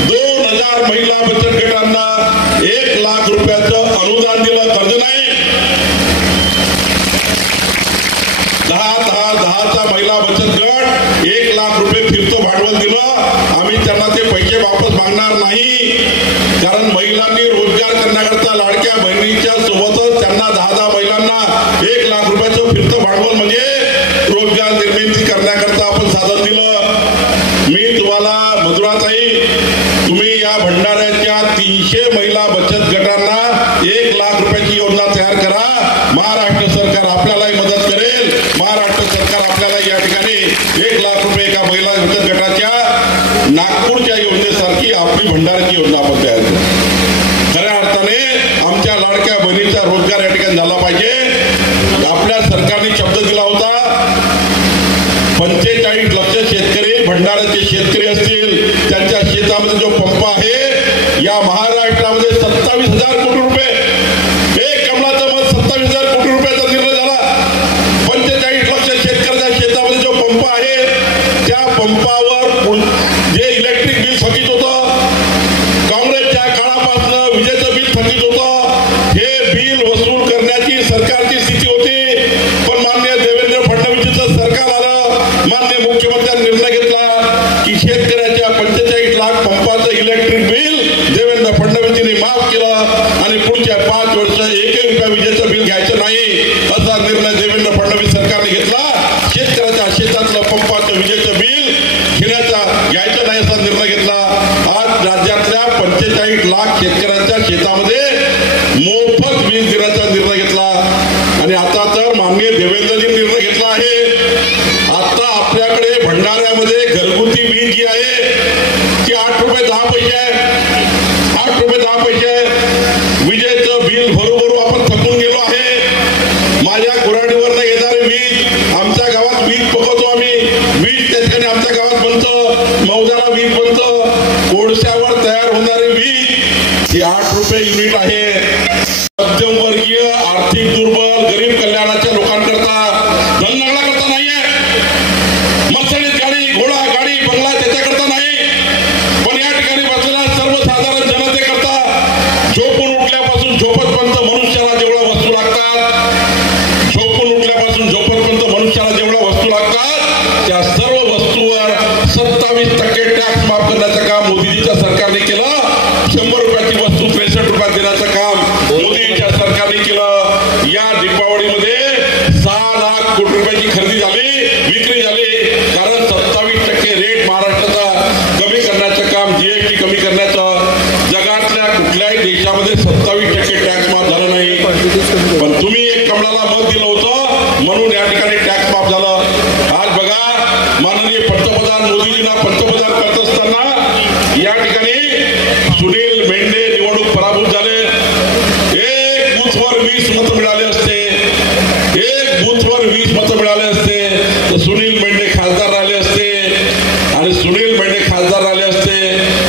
2,000 महिला बचत गटांना 1 लाख रुपयाचं अनुदान दिलं. कर्ज नाही, 10चा महिला बचत गट 1 लाख रुपये फिरतं भांडवल दिलं. आम्ही त्यांना ते पैसे वापस मागणार नाही, कारण महिलांनी रोजगार करण्याकरता लाडक्या बहिणीच्या सोबतच त्यांना 10 महिलांना 1 लाख रुपयाचं फिरतं भांडवल म्हणजे रोजगार निर्मिती करण्याकरता आपण साधन दिलं. मी तुम्हाला मधुराताई, तुम्ही या भंडाऱ्याच्या 300 महिला बचत गटांना 1 लाख रुपयाची योजना तयार करा. महाराष्ट्र सरकार आपल्यालाही मदत करेल. महाराष्ट्र सरकार आपल्याला या ठिकाणी 1 लाख रुपये एका महिला बचत गटाच्या नागपूरच्या योजनेसारखी आपली भंडाऱ्याची योजना आपण तयार करू. खऱ्या अर्थाने आमच्या लाडक्या बहिणीचा रोजगार या ठिकाणी झाला पाहिजे. आपल्या सरकारने शब्द दिला होता, 45 लक्ष शेतकरी भंडाऱ्याचे शेतकरी असतील त्यांच्या शेतामध्ये जो पंप आहे या महाराष्ट्रामध्ये 27,000 कोटी रुपये, एक कमलाचं मत 27,000 कोटी रुपयाचा निर्णय झाला. 45 लक्ष शेतकऱ्याच्या शेतामध्ये जो पंप आहे त्या पंपावर जे इलेक्ट्रिक बिल थकीत होतं, काँग्रेसच्या काळापासून विजेचं बिल थकीत होतं, हे बिल वसूल करण्याची सरकारची स्थिती होती. पण माननीय देवेंद्र फडणवीसचं सरकार आलं, माननीय मुख्यमंत्र्यांनी निर्णय घेतला की शेतकऱ्याच्या 45 लाख पंपाचं इलेक्ट्रिक बिल देवेंद्र फडणवीसांनी माफ केलं आणि पुढच्या 5 वर्ष 1 रुपया विजेचं बिल घ्यायचं नाही असा निर्णय देवेंद्र फडणवीस सरकारने घेतला. शेतकऱ्याच्या शेतातलं पंपाचं विजेचं बिल घ्यायचं नाही असा निर्णय घेतला. आज राज्यातल्या 45 लाख शेतकऱ्यांच्या शेतामध्ये मोफत वीज देण्याचा निर्णय घेतला आणि आता तर माननीय देवेंद्रजी निर्णय घेतला आहे. आता आपल्याकडे भंडाऱ्यामध्ये घरगुती वीज जी आहे ती 8 रुपये 10 पैसे आहे. 8 रुपये 10 पैसे आहे. विजेचं बिल भरू आपण थकून गेलो आहे. माझ्या कुऱ्हाडीवर येणारी वीज, आमच्या गावात वीज पकवतो आम्ही, वीज त्या ठिकाणी आमच्या गावात बनतं, मौजाला वीज बनतं, कोळशावर तयार होणारी वीज ही 8 रुपये युनिट आहे. मध्यमवर्गीय, आर्थिक दुर्बल, गरीब कल्याणाच्या लोकांकरता, धनगळा करता नाहीये. मर्सिडीज गाडी, घोडा गाडी, बंगला त्याच्याकरता नाही, पण या ठिकाणी बसलेल्या सर्वसाधारण जनतेकरता झोपून उठल्यापासून झोपतपर्यंत मनुष्याला जेवढ्या वस्तू लागतात, झोपून उठल्यापासून झोपतपर्यंत मनुष्याला जेवढ्या वस्तू लागतात त्या सर्व वस्तूवर 27% टॅक्स माफ करण्याचं काम मोदीजीच्या सरकारने केलं. 100 रुपयाची वस्तू 63 रुपयात देण्याचं काम मोदीजीच्या सरकारने केलं. या दीपावलीमध्ये 6 लाख कोटी रुपयाची खरेदी झाली, विक्री झाली, कारण 27% रेट महाराष्ट्राचा कमी करण्याचं काम, जीएसटी कमी करण्याचं. जगातल्या कुठल्याही देशामध्ये 27% टॅक्स माफ झालं नाही, पण तुम्ही एक कमळाला मत दिलं होतं म्हणून या ठिकाणी टॅक्स माफ झालं. आज बघा, माननीय पंतप्रधान मोदीजींना पंतप्रधान करत असताना या ठिकाणी सुनील मेंढे निवडणूक पराभूत झाले. एक बूथवर 20 मतं मिळाले असते, एक बूथवर 20 मतं मिळाले असते तर सुनील मेंढे खासदार राहिले असते, आणि सुनील मेंढे खासदार राहिले असते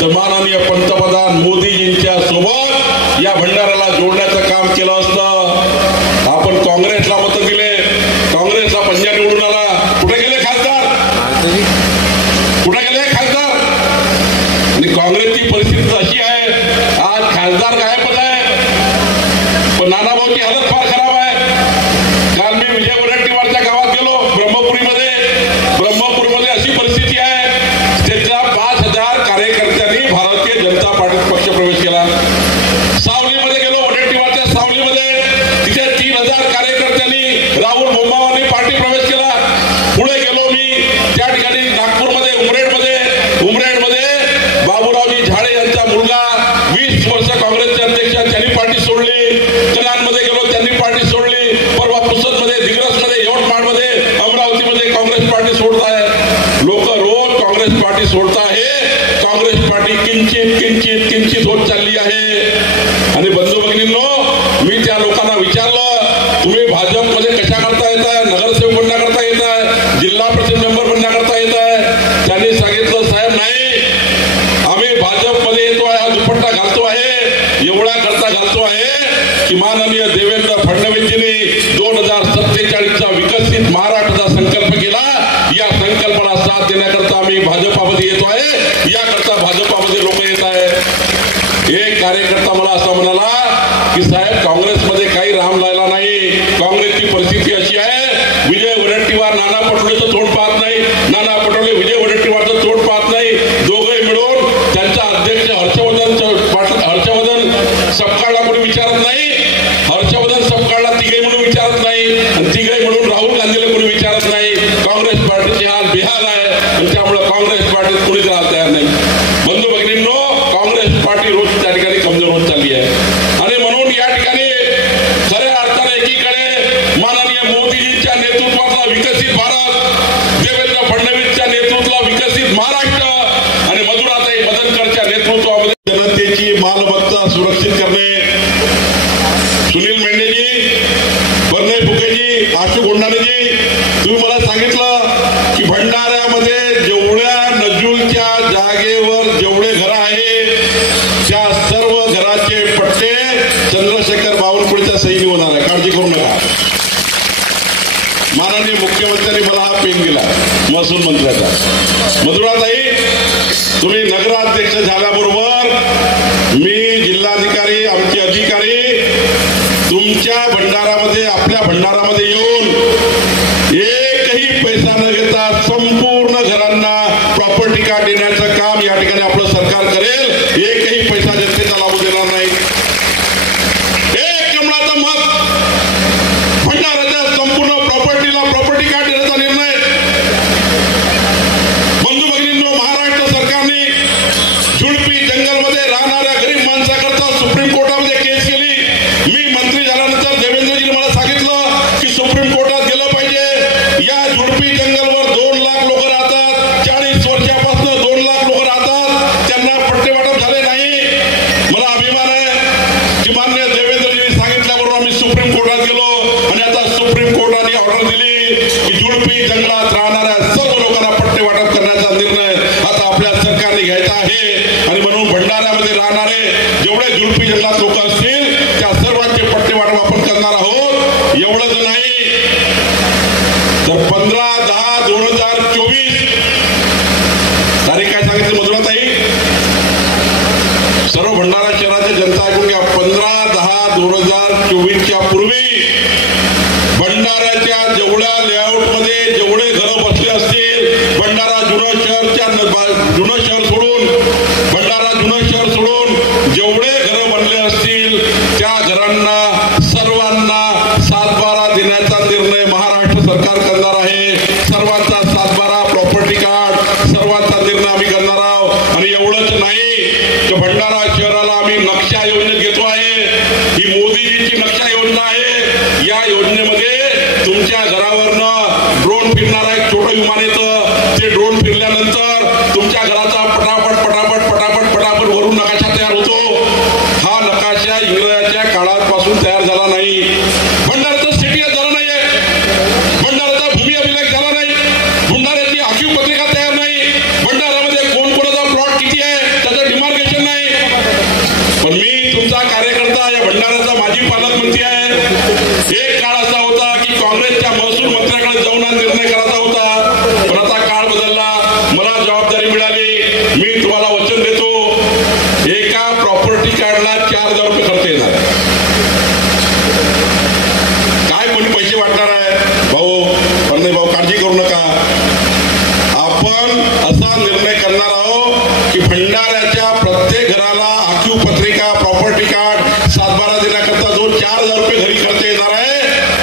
तर माननीय पंतप्रधान मोदीजींच्या सोबत या भंडाऱ्याला जोडण्याचं काम केलं असतं. आपण काँग्रेसला मतं दिले, काँग्रेसला पंजा निवडून आला, कुठे गेले खासदार, कुठे गेले खासदार. आणि काँग्रेसची परिस्थिती अशी आहे, आज खासदार गायबच आहे, पण नानाभाऊची हालत फार खराब आहे. काल मी विजय वडेट्टीवारच्या गावात गेलो, ब्रह्मपुरीमध्ये अशी परिस्थिती आहे, तिथल्या 5,000 कार्यकर्त्यांनी भारतीय जनता पार्टीत पक्ष प्रवेश केला. सावलीमध्ये गेलो, वडेट्टीवारच्या सावलीमध्ये, तिथे 3,000 कार्यकर्त्यांनी, राहुल बोंबावांनी पार्टी प्रवेश केला. पुढे गेलो मी, त्या ठिकाणी नागपूरमध्ये उमरेडमध्ये बाबूरावजी झाडे यांचा मुलगा 20 वर्ष काँग्रेसचे अध्यक्ष घालतो आहे, एवढा खर्च घालतो आहे की माननीय देवेंद्र फडणवीसजींनी 2047चा विकसित महाराष्ट्राचा संकल्प केला. या संकल्पाला साथ देण्याकरता आम्ही भाजपामध्ये येतो आहे, याकरता भाजपामध्ये लोक येत आहे. एक कार्यकर्ता मला असा म्हणाला की साहेब काँग्रेसमध्ये काही राम लायला नाही, काँग्रेसची परिस्थिती अशी आहे, विजय वडेट्टीवार नाना पटोलेचं तोंड पाहत नाही, नाना पटोले विजय वडेट्टीवारचं तोंड पाहत नाही, दोघंही मिळून त्यांचा अध्यक्ष हर्षवर्धन सपकाळला कोणी विचारत नाही, हर्षवर्धन सपकाळला तिघे म्हणून विचारत नाही, आणि तिघे म्हणून राहुल गांधीला कोणी विचारत नाही. काँग्रेस पार्टीची हाल बेहाल आहे आणि त्यामुळे काँग्रेस पार्टीत कोणीच राहायला तयार नाही. बंधू भगिनींनो, काँग्रेस पार्टी रोज त्या ठिकाणी कमजोर होत चालली आहे. आणि म्हणून या ठिकाणी खऱ्या अर्थाने एकीकडे माननीय मोदीजींच्या नेतृत्वातला विकसित भारत, देवेंद्र फडणवीसच्या नेतृत्वातला विकसित महाराष्ट्र आणि मधुराताई मदनकरच्या नेतृत्वामध्ये जनतेची मालमत्ता सुरक्षित करणे. सुनील मेंढेजी, बर्नय फुकेजी, आशू गोंडाणेजी, तुम्ही मला सांगितलं की भंडाऱ्यामध्ये जेवढ्या नजूलच्या जागेवर जेवढे घर आहे त्या सर्व घराचे पट्टे चंद्रशेखर बावनकुळेच्या सहीने होणार आहे, काळजी करू नका. माननीय मुख्यमंत्र्यांनी मला हा पेन दिला महसूल मंत्र्याचा. मधुराताई, तुम्ही नगराध्यक्ष झाल्याबरोबर मी जिल्हाधिकारी, आमचे अधिकारी तुमच्या भंडारामध्ये, आपल्या भंडारामध्ये येऊन एकही पैसा न घेता संपूर्ण घरांना प्रॉपर्टी कार्ड देण्याचं काम या ठिकाणी आपलं सरकार करेल. एकही पैसा जनतेचा लागू देणार नाही. एक कमळाचं मत भंडाराच्या संपूर्ण प्रॉपर्टीला प्रॉपर्टी कार्ड देण्याचा निर्णय. बंधू भगिनींनो, महाराष्ट्र सरकारने झुडपी जंगलमध्ये राहणाऱ्या गरीब माणसाकरता सुप्रीम कोर्टामध्ये केस केली. मी मंत्री झाल्यानंतर देवेंद्रजीने मला सांगितलं की सुप्रीम कोर्टात गेलं पाहिजे. या झुडपी जंगलवर 2 लाख लोक राहतात, 40 वर्षापासून 2 लाख लोक राहतात, त्यांना पट्टे वाटप झाले नाही. मला अभिमान आहे की मान्य देवेंद्रजींनी सांगितल्याबरोबर आम्ही सुप्रीम कोर्टात गेलो आणि आता सुप्रीम कोर्टाने ऑर्डर दिली की झुडपी जंगलात राहणाऱ्या सर्व लोकांना पट्टे वाटप करण्याचा निर्णय आता आपल्या सरकारने घ्यायचा आहे. आणि म्हणून भंडाऱ्यामध्ये राहणारे जेवढे झुडपी जंगलात लोक असतील त्या सर्वांचे पट्टे वाटप आपण करणार आहोत. एवढंच नाही तर 15/10/2024 तारीख काय सांगितली मधुराताई? सर्व भंडारा शहराची जनता ऐकून घ्या. 15/10/2024च्या पूर्वी भंडाऱ्याच्या जेवढ्या लेआउटमध्ये जेवढे घरं बसले असतील, भंडारा जुनं शहर सोडून, भंडारा जुनं शहर सोडून जेवढे घरं बनले असतील त्या घरांना सर्वांना 7/12 देण्याचा निर्णय महाराष्ट्र सरकार करणार आहे. सर्वांचा 7/12 प्रॉपर्टी कार्ड, सर्वांचा निर्णय आम्ही करणार आहोत. आणि एवढंच नाही की भंडारा शहराला आम्ही नक्षा योजनेत घेतो आहे. ही मोदीजींची नक्षा योजना आहे. या योजनेमध्ये तुमच्या घरावरनं ड्रोन फिरणार आहे, छोटं विमान येतं, ते ड्रोन फिरल्यानंतर तुमच्या घराचा पटापट वरून नकाशा तयार होतो. हा नकाशा इंग्रजाच्या काळापासून तयार झाला नाही. भंडाऱ्याचं सिटी झालं नाहीये, भंडाऱ्याचा भूमी अभिलेख झाला नाही, भंडाऱ्याची आखीव पत्रिका तयार नाही, भंडाऱ्यामध्ये कोणाचा प्लॉट किती आहे त्याचं डिमार्केशन नाही. पण मी तुमचा कार्यकर्ता, या भंडाऱ्याचा माजी पालकमंत्री आहे. एक काळ असा होता की काँग्रेसच्या महसूल मंत्र्याकडे जाऊन हा निर्णय करायचा होता, पण आता काळ बदलला, मला जबाबदारी मिळाली. मी तुम्हाला वचन देतो, एका प्रॉपर्टी कार्डला 4,000 रुपये खर्च येणार. काय कोणी पैसे वाटणार आहे? भाऊ काळजी करू नका. आपण असा निर्णय करणार आहोत की भंडाऱ्याच्या प्रत्येक घराला आखीव पत्रिका, प्रॉपर्टी कार्ड 7/12 देण्याकरता जो 4,000 रुपये घरी खर्च येणार आहे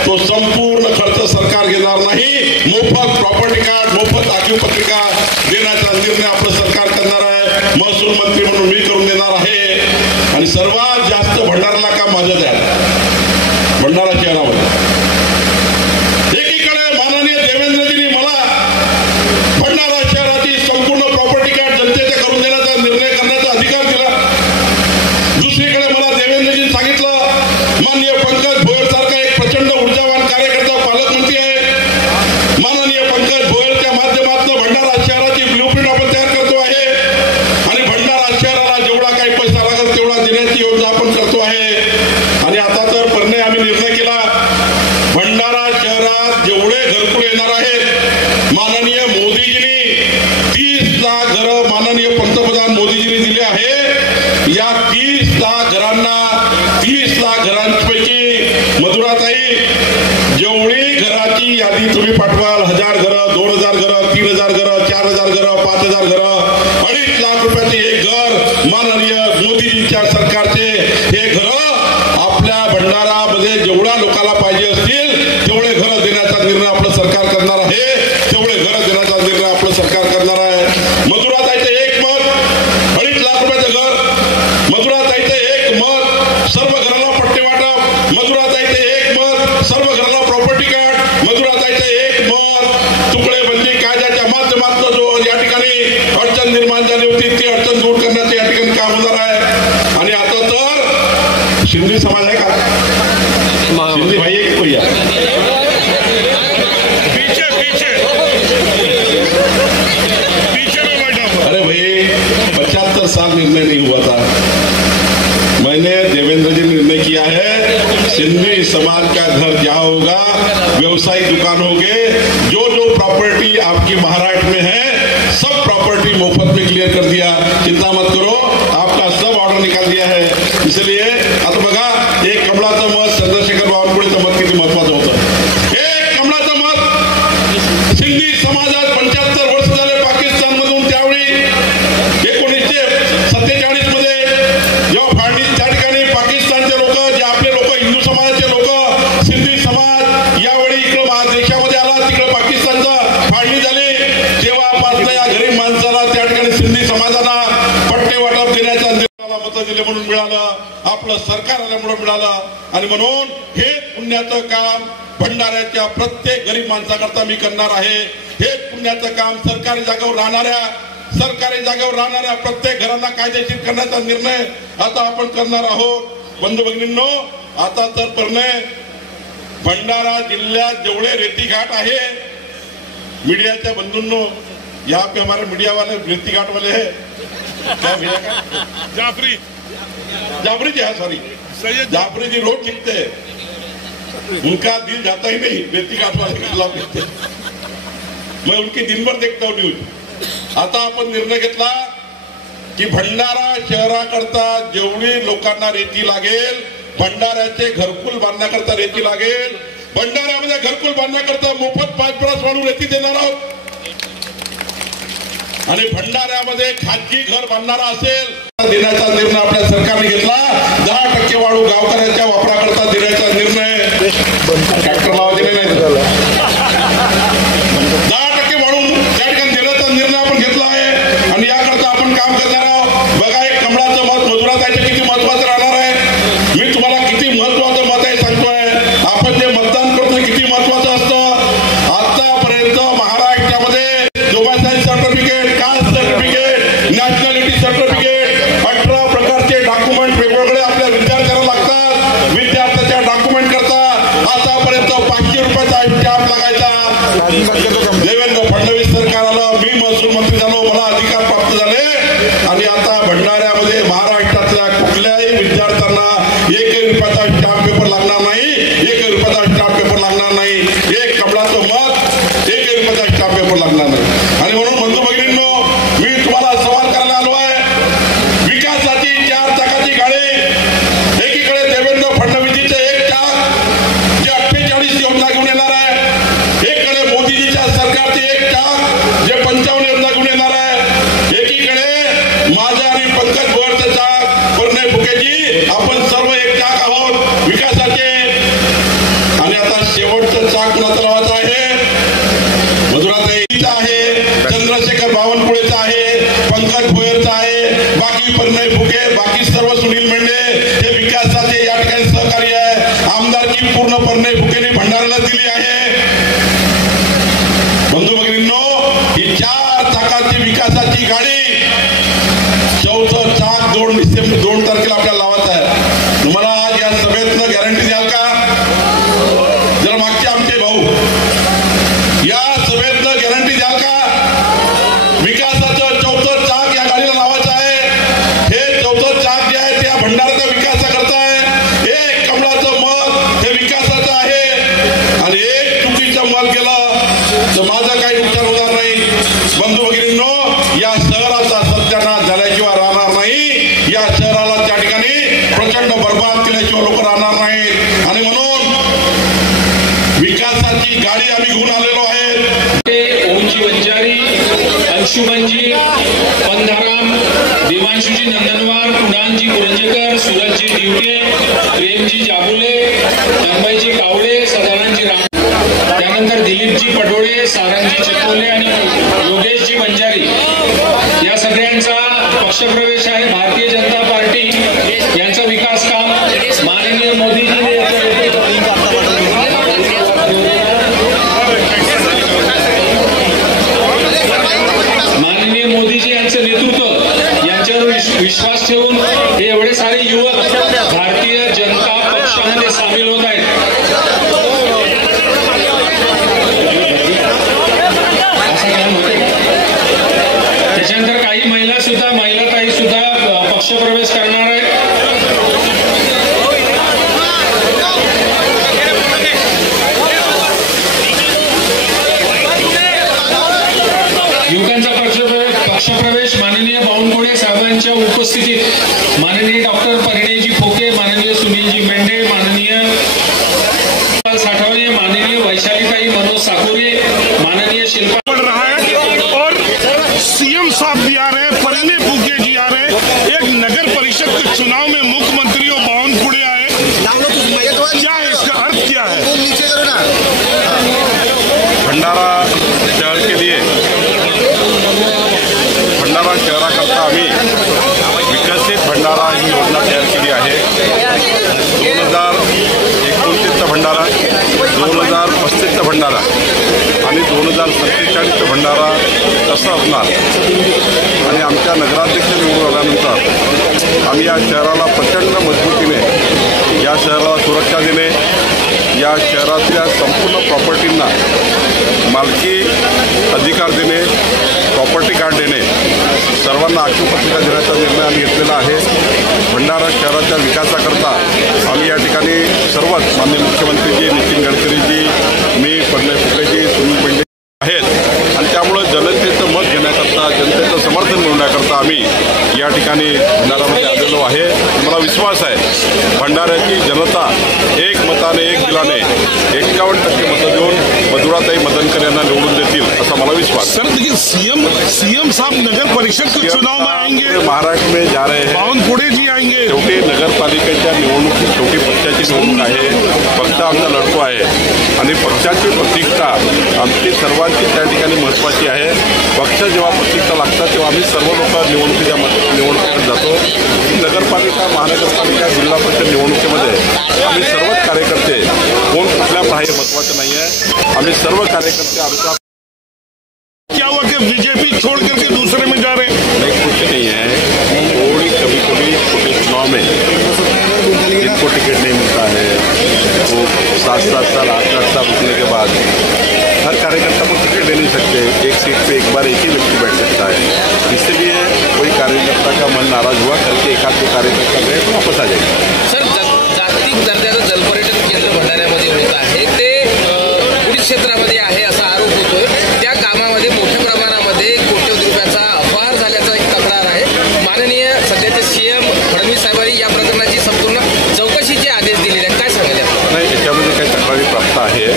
तो संपूर्ण खर्च सरकार घेणार नाही. मोफत प्रॉपर्टी कार्ड, मोफत आखीव पत्रिका देण्याचा निर्णय आपलं सरकार करणार आहे. महसूल मंत्री म्हणून मी करून देणार आहे. आणि सर्वात जास्त भंडाराला काम माझंच आहे, भंडारा शहरामध्ये. एकीकडे माननीय देवेंद्रजींनी मला भंडारा शहराची संपूर्ण प्रॉपर्टी कार्ड जनतेचे करून देण्याचा निर्णय करण्याचा अधिकार दिला. दुसरीकडे मला देवेंद्रजींनी सांगितलं, माननीय पंकज भोयर सारखा एक प्रचंड ऊर्जावान कार्यकर्ता पालकमंत्री आहे. माननीय पंकज भोयरच्या माध्यमातून भंडारा शहराची ब्लूप्रिंट आपण तयार करतो आहे आणि भंडारा शहराला जेवढा काही पैसा लागेल तेवढा घरांना 30 लाख घरांपैकी मधुराताई जेवढी घराची यादी तुम्ही पाठवाल 1000 घरं, 2000 घरं, 3000 घरं, 4000 घरं, 5000 घरं, 2.5 लाख रुपयाचे एक घर माननीय मोदीजींच्या सरकारचे हे घरं आपल्या भंडारामध्ये जेवढ्या लोकांना पाहिजे असतील तेवढे घरं देण्याचा निर्णय आपलं सरकार करणार आहे. तेवढे घरं देण्याचा निर्णय आपलं सरकार करणार आहे. मधुराताईचं एक मत 2.5 लाख रुपयाचं घर, मधुराताईचं एक मत सर्व घराला पट्टे वाटप, मधुराताईचं एक मत सर्व घराला प्रॉपर्टी कार्ड, मधुराताईचं एक मत तुकडेबंदी कायद्याच्या माध्यमातून जो या ठिकाणी अडचण निर्माण झाली होती ती अडचण दूर करण्याचं या ठिकाणी काम होणार आहे. आणि आता तर सिंधी समाज आहे का, सिंधी भाई है कोई अरे भाई 75 साल निर्णय नहीं हुआ था. मैंने देवेंद्र जी ने निर्णय किया है सिंधी समाज का घर जहाँ होगा व्यवसायिक दुकान होंगे, जो जो प्रॉपर्टी आपकी महाराष्ट्र में है सब प्रॉपर्टी मुफ्त में क्लियर कर दिया. चिंता मत करो, आपका सब ऑर्डर निकाल दिया है. इसलिए आता बघा एक कमळाचं मत चंद्रशेखर बावनकुळेचं मत किती महत्वाचं होतं. एक कमळाचं मत सिंधी समाजात 75 वर्ष झाले पाकिस्तान मधून त्यावेळी 1947 मध्ये जेव्हा फाळणी त्या ठिकाणी पाकिस्तानचे लोक जे आपले लोक हिंदू समाजाचे लोक सिंधी समाज यावेळी इकडे महादेशामध्ये आला, तिकडे पाकिस्तानचं फाळणी झाली, तेव्हापासून या गरीब माणसाला त्या ठिकाणी सिंधी समाजाला पट्टे वाटप देण्याचा मतं दिले म्हणून मिळालं, आपलं सरकार आल्यामुळे मिळालं. आणि म्हणून हे पुण्याचं काम भंडाऱ्याच्या प्रत्येक गरीब माणसाकरता मी करणार आहे. हे पुण्याचं काम सरकारी जागेवर राहणाऱ्या प्रत्येक घरांना कायदेशीर करण्याचा निर्णय आता आपण करणार आहोत. बंधू भगिनींनो, आता तर परने भंडारा जिल्ह्यात जेवढे रेती घाट आहे, मीडियाच्या बंधूंनो यहाँ पे हमारे मीडिया वाले रेती घाट वाले है क्या भैया का जाफरी जी, हाँ सॉरी जाफरी जी रोज लिखते हैं, उनका दिल जाता ही नहीं रेती घाट वाले के खिलाफ लिखते. मैं उनकी दिन भर देखता हूँ न्यूज. आता आपण निर्णय घेतला की भंडारा शहराकरता जेवढी लोकांना रेती लागेल, भंडाऱ्याचे घरकुल बांधण्याकरता रेती लागेल, भंडाऱ्यामध्ये घरकुल बांधण्याकरता मोफत 5 ब्रश वाढून रेती देणार आहोत. आणि भंडाऱ्यामध्ये खाजगी घर बांधणारा असेल देण्याचा निर्णय आपल्या सरकारने घेतला. 10% वाढू गावकऱ्यांच्या वापराकरता देण्याचा निर्णय ट्रॅक्टर लावा दिले नाही, 10% वाढून त्या ठिकाणी देण्याचा निर्णय आपण घेतला आहे. आणि याकरता आपण काम करणार आहोत. बघा एक कमळाचं मत मधुराताईचं किती महत्वाचं राहणार आहे. मी तुम्हाला किती महत्वाचं मत आहे सांगतोय. आपण जे मतदान करतो किती महत्वाचं असतं. आतापर्यंत महाराष्ट्रामध्ये domicile certificate, caste certificate, nationality certificate 18 प्रकारचे डॉक्युमेंट वेगवेगळे आपल्या विद्यार्थ्यांना लागतात. विद्यार्थ्याच्या डॉक्युमेंट करता आतापर्यंत 500 रुपयाचा स्टॅम्प लागायचा. देवेंद्र फडणवीस सरकार आलं, मी महसूल मंत्री झालो, मला अधिकार प्राप्त झाले आणि आता भंडाऱ्यामध्ये महाराष्ट्रातल्या कुठल्याही विद्यार्थ्यांना 1 रुपयाचा स्टॅम्प पेपर लागणार नाही, 1 रुपयाचा स्टॅम्प पेपर लागणार नाही. एक कमळाचं मत 1 रुपयाचा स्टॅम्प पेपर लागणार नाही. आणि म्हणून बंधू भगिनींनो, मी तुम्हाला सवाल करायला आलो आहे. विकासाची 4 चाकाची गाडी, एकीकडे देवेंद्र फडणवीसचे 1 चाक जे 48 योजना घेऊन येणार आहे, एकीकडे मोदीजीच्या सरकारचे 1 चाक जे 55 योजना घेऊन येणार आहे, एकीकडे माझं आणि पंकज भोयरचं चाक, परने फुकेजी आपण सर्व 1 चाक आहोत विकासाचे. आणि आता शेवटचं चाक कुणाचं लावायचं आहे? मधुराताईचं आहे, चंद्रशेखर बावनकुळेचं आहे, पंकज भोयरचं आहे, बाकी परने फुके, बाकी सर्व सुनील मेंढे हे विकासाचे या ठिकाणी सहकारी आहे. आमदारकी पूर्ण परने फुकेने भंडाऱ्याला दिली आहे. बंधू भगिनींनो, ही 4 चाकाची विकासाची गाडी 4थं चाक 2 तारखेला आपल्याला लावायचं आहे. तुम्हाला आज या सभेतनं गॅरंटी द्याल का? जर मागचे आमचे भाऊ या सभेतनं गॅरंटी द्याल का? विकासाचं 4थं चाक या गाडीला लावायचं आहे. हे 4थं चाक जे आहे त्या भंडाऱ्याचा विकास करता आहे. एक कमळाचं मत हे विकासाचं आहे आणि एक चुकीचं मत गेलं तर माझं काही नुकसान होणार नाही. बंधू भगिनींनो, या शहराचा सत्यानाश झाल्याशिवाय राहणार नाही. या शहराला त्या ठिकाणी प्रचंड इकडनं बरबाद केल्याशिवाय लोक राहणार नाहीत. आणि म्हणून विकासाची गाडी आम्ही घेऊन आलेलो आहे. ओमजी वंजारी, अंशुमनजी पंधाराम, देवांशुजी नंदनवार, कुणालजी कुरंजेकर, सूरजजी दिवटे, प्रेमजी जाबुले, तन्मयजी कावळे, सदानंदजी राम, त्यानंतर दिलीपजी पटोळे, सारंगजी चिकोले आणि योगेशजी वंजारी या सगळ्यांचा पक्षप्रवेश आहे. भारतीय जनता पार्टी यांचा विकास काम माननीय मोदीजी यांचं नेतृत्व यांच्यावर विश्वास ठेवून हे एवढे सारे युवक भारतीय जनता पक्षामध्ये सामील होत आहेत. त्याच्यानंतर काही महिलाताई सुद्धा पक्षप्रवेश करणार आहेत. युवकांचा पक्षप्रवेश माननीय बावनकुळे साहेबांच्या उपस्थितीत माननीय डॉक्टर परिणयजी फोके, माननीय सुनीलजी मेंढे, माननीय साठवणे, माननीय वैशालीताई मनोज साकुरे, माननीय शिल्पा बढ़ रहा है और सीएम साहब भी आ रहे हैं, परिणय फूके जी आ रहे हैं. एक नगर परिषद के चुनाव में मुख्यमंत्री और बावनकुळे आए, क्या इसका अर्थ क्या है? भंडारा शहर के लिए, भंडारा शहराकरता आम्ही विकसित भंडारा ही योजना तयार केली आहे. 2029चा भंडारा, 2035चा भंडारा आणि 2047चा भंडारा कसा असणार. आणि आमच्या नगराध्यक्ष निवडून आल्यानंतर आम्ही या शहराला प्रचंड मजबूतीने, या शहराला सुरक्षा देणे, या शहरातल्या संपूर्ण प्रॉपर्टींना मालकी अधिकार देणे, प्रॉपर्टी कार्ड देणे, सर्वांना आक्षेपत्रिका देण्याचा निर्णय आम्ही घेतलेला आहे. भंडारा शहराच्या विकासाकरता आम्ही या ठिकाणी सर्वच माननीय मुख्यमंत्रीजी, नितीन गडकरीजी, मी, परिणय फुकेजी, सुनील मेंढे आहेत. आणि त्यामुळे जनतेचं मत घेण्याकरता, जनतेचं समर्थन मिळवण्याकरता आम्ही या ठिकाणी भंडारामध्ये आलेलो आहे. मला विश्वास आहे भंडाऱ्याची जनता एक मताने, एक दिलाने 51% मतं देऊन मधुराताई मदनकर यांना निवडून देतील असा मला विश्वास. सर देखिए सीएम साहब नगर परिषद के चुनाव में आएंगे, महाराष्ट्र में जा रहे हैं, बावनकुळे जी आएंगे. शेवटी नगरपालिकेच्या निवडणुकीत शेवटी पक्षाची निवडणूक आहे. पक्ष आमचा लढतो आहे आणि पक्षाची प्रतिष्ठा आमची सर्वांची त्या ठिकाणी महत्त्वाची आहे. पक्ष जेव्हा प्रतिष्ठा लागतात तेव्हा आम्ही सर्व लोक निवडणुकीकडे जातो. नगरपालिका, महानगरपालिका, जिल्हा परिषद निवडणुकीमध्ये आम्ही सर्वच कार्यकर्ते, कोण कुठल्या हे महत्त्वाचं नाही आहे. आम्ही सर्व कार्यकर्ते आमचा. क्या हुआ कि बीजेपी छोड़ करके दूसरे में जा रहे हैं? नहीं, कुछ नहीं है. थोड़ी कभी छोटे चुनाव में जिनको टिकट नहीं मिलता है वो 7-7 साल 8-8 साल रुकने के बाद हर कार्यकर्ता को टिकट दे नहीं सकते. एक सीट पे एक बार एक ही व्यक्ति बैठ सकता है. इसलिए कोई कार्यकर्ता का मन नाराज हुआ करके एक आध कार्यकर्ता गए तो वापस आ जाएगा. सर, जागतिक दर्जाचं जलपर्यटन केंद्र भंडाऱ्यामध्ये होत आहे, ते पुढील क्षेत्रामध्ये आहे असा आरोप होतोय. त्या कामामध्ये मोठ्या प्रमाणामध्ये कोट्यवधी रुपयाचा अपहार झाल्याचा एक तक्रार आहे. माननीय सध्याचे सीएम फडणवीस साहेबांनी या प्रकरणाची संपूर्ण चौकशीचे आदेश दिलेले आहेत. काय सांगाल? नाही, याच्यामध्ये काही तक्रारी प्राप्त आहे.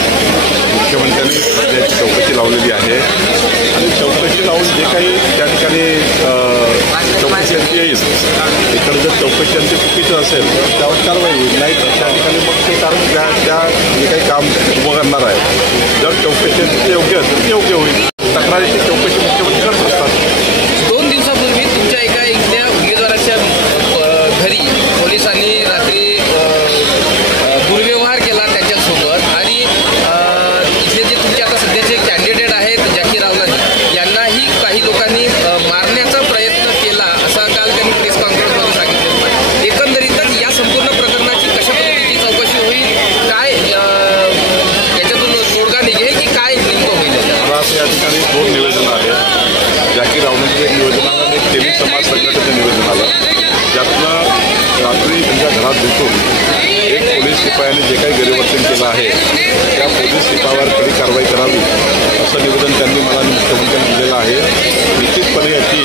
मुख्यमंत्र्यांनी त्याची चौकशी लावलेली आहे आणि चौकशी लावून जे काही त्या ठिकाणी चौकशी येईल, इकडे जर चौकशी अंती चुकीचं असेल त्यावर कारवाई होईल. नाही त्या ठिकाणी मग ते कारण त्या जे काही काम उभं करणार आहे, जर चौकशी योग्य असेल तर योग्य होईल. तक्रारीची चौकशी मुख्यमंत्री करत असतात. 2 दिवसापूर्वी तुमच्या एका इथल्या उमेदवाराच्या घरी पोलिसांनी रात्री दुर्व्यवहार केला त्यांच्यासोबत आणि इथले जे तुमचे आता सध्याचे कॅन्डिडेट आहेत जाकीर रावलानी यांनाही काही लोकांनी मारण्याचा प्रयत्न केला असा काल त्यांनी प्रेस कॉन्फरन्समध्ये सांगितलं. एकंदरीतच या संपूर्ण प्रकरणाची कशा पद्धतीची चौकशी होईल, काय याच्यातून तोडगा निघेल की काय नेमकं होईल? मला या ठिकाणी 2 निवेदन आले. जाकीर रावलानीचं एक निवेदन आलं आणि तेली समाज संघटनेचं निवेदन आलं. ज्यातनं रात्री त्यांच्या घरात दिसून एक पोलीस शिपायाने जे काही गैरवर्तन केलं आहे त्या पोलीस शिपायावर कडी कारवाई करावी असं निवेदन त्यांनी मला मुख्यमंत्र्यांनी दिलेलं आहे. निश्चितपणे याची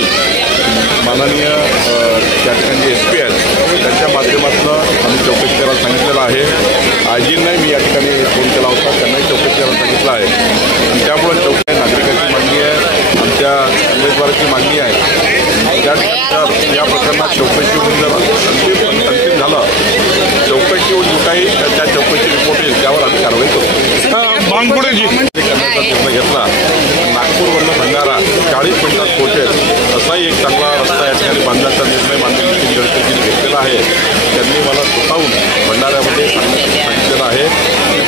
माननीय त्या ठिकाणी SP आहेत त्यांच्या माध्यमातून केला आहे. आयजींनाही मी या ठिकाणी फोन केला होता, त्यांनाही चौकशी करायला सांगितलं आहे. आणि त्यामुळे चौकशी नागरिकांची मागणी आहे, आमच्या उमेदवाराची मागणी आहे. त्यानंतर या प्रकरणात चौकशी होऊन जर अंतिम झालं, चौकशी होऊन जो काही त्या चौकशी रिपोर्ट येईल त्यावर आम्ही कारवाई करू. बावनकुळेजी करण्याचा निर्णय घेतला. नागपूरवरनं भंडारा 40 मिनिटात पोहोचेल असाही एक चांगला रस्ता या ठिकाणी बांधण्याचा निर्णय माननीय नितीन गडकरींनी घेतलेला आहे. त्यांनी मला स्वतःहून भंडाऱ्यामध्ये सांगितलेलं आहे.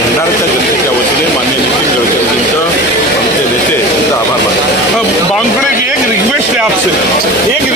भंडाऱ्याच्या जनतेच्या वतीने माननीय नितीन गडकरींचं आमचे नेते त्यांचा आभार मानतो. बावनकुळे की एक रिक्वेस्ट है आपसे, एक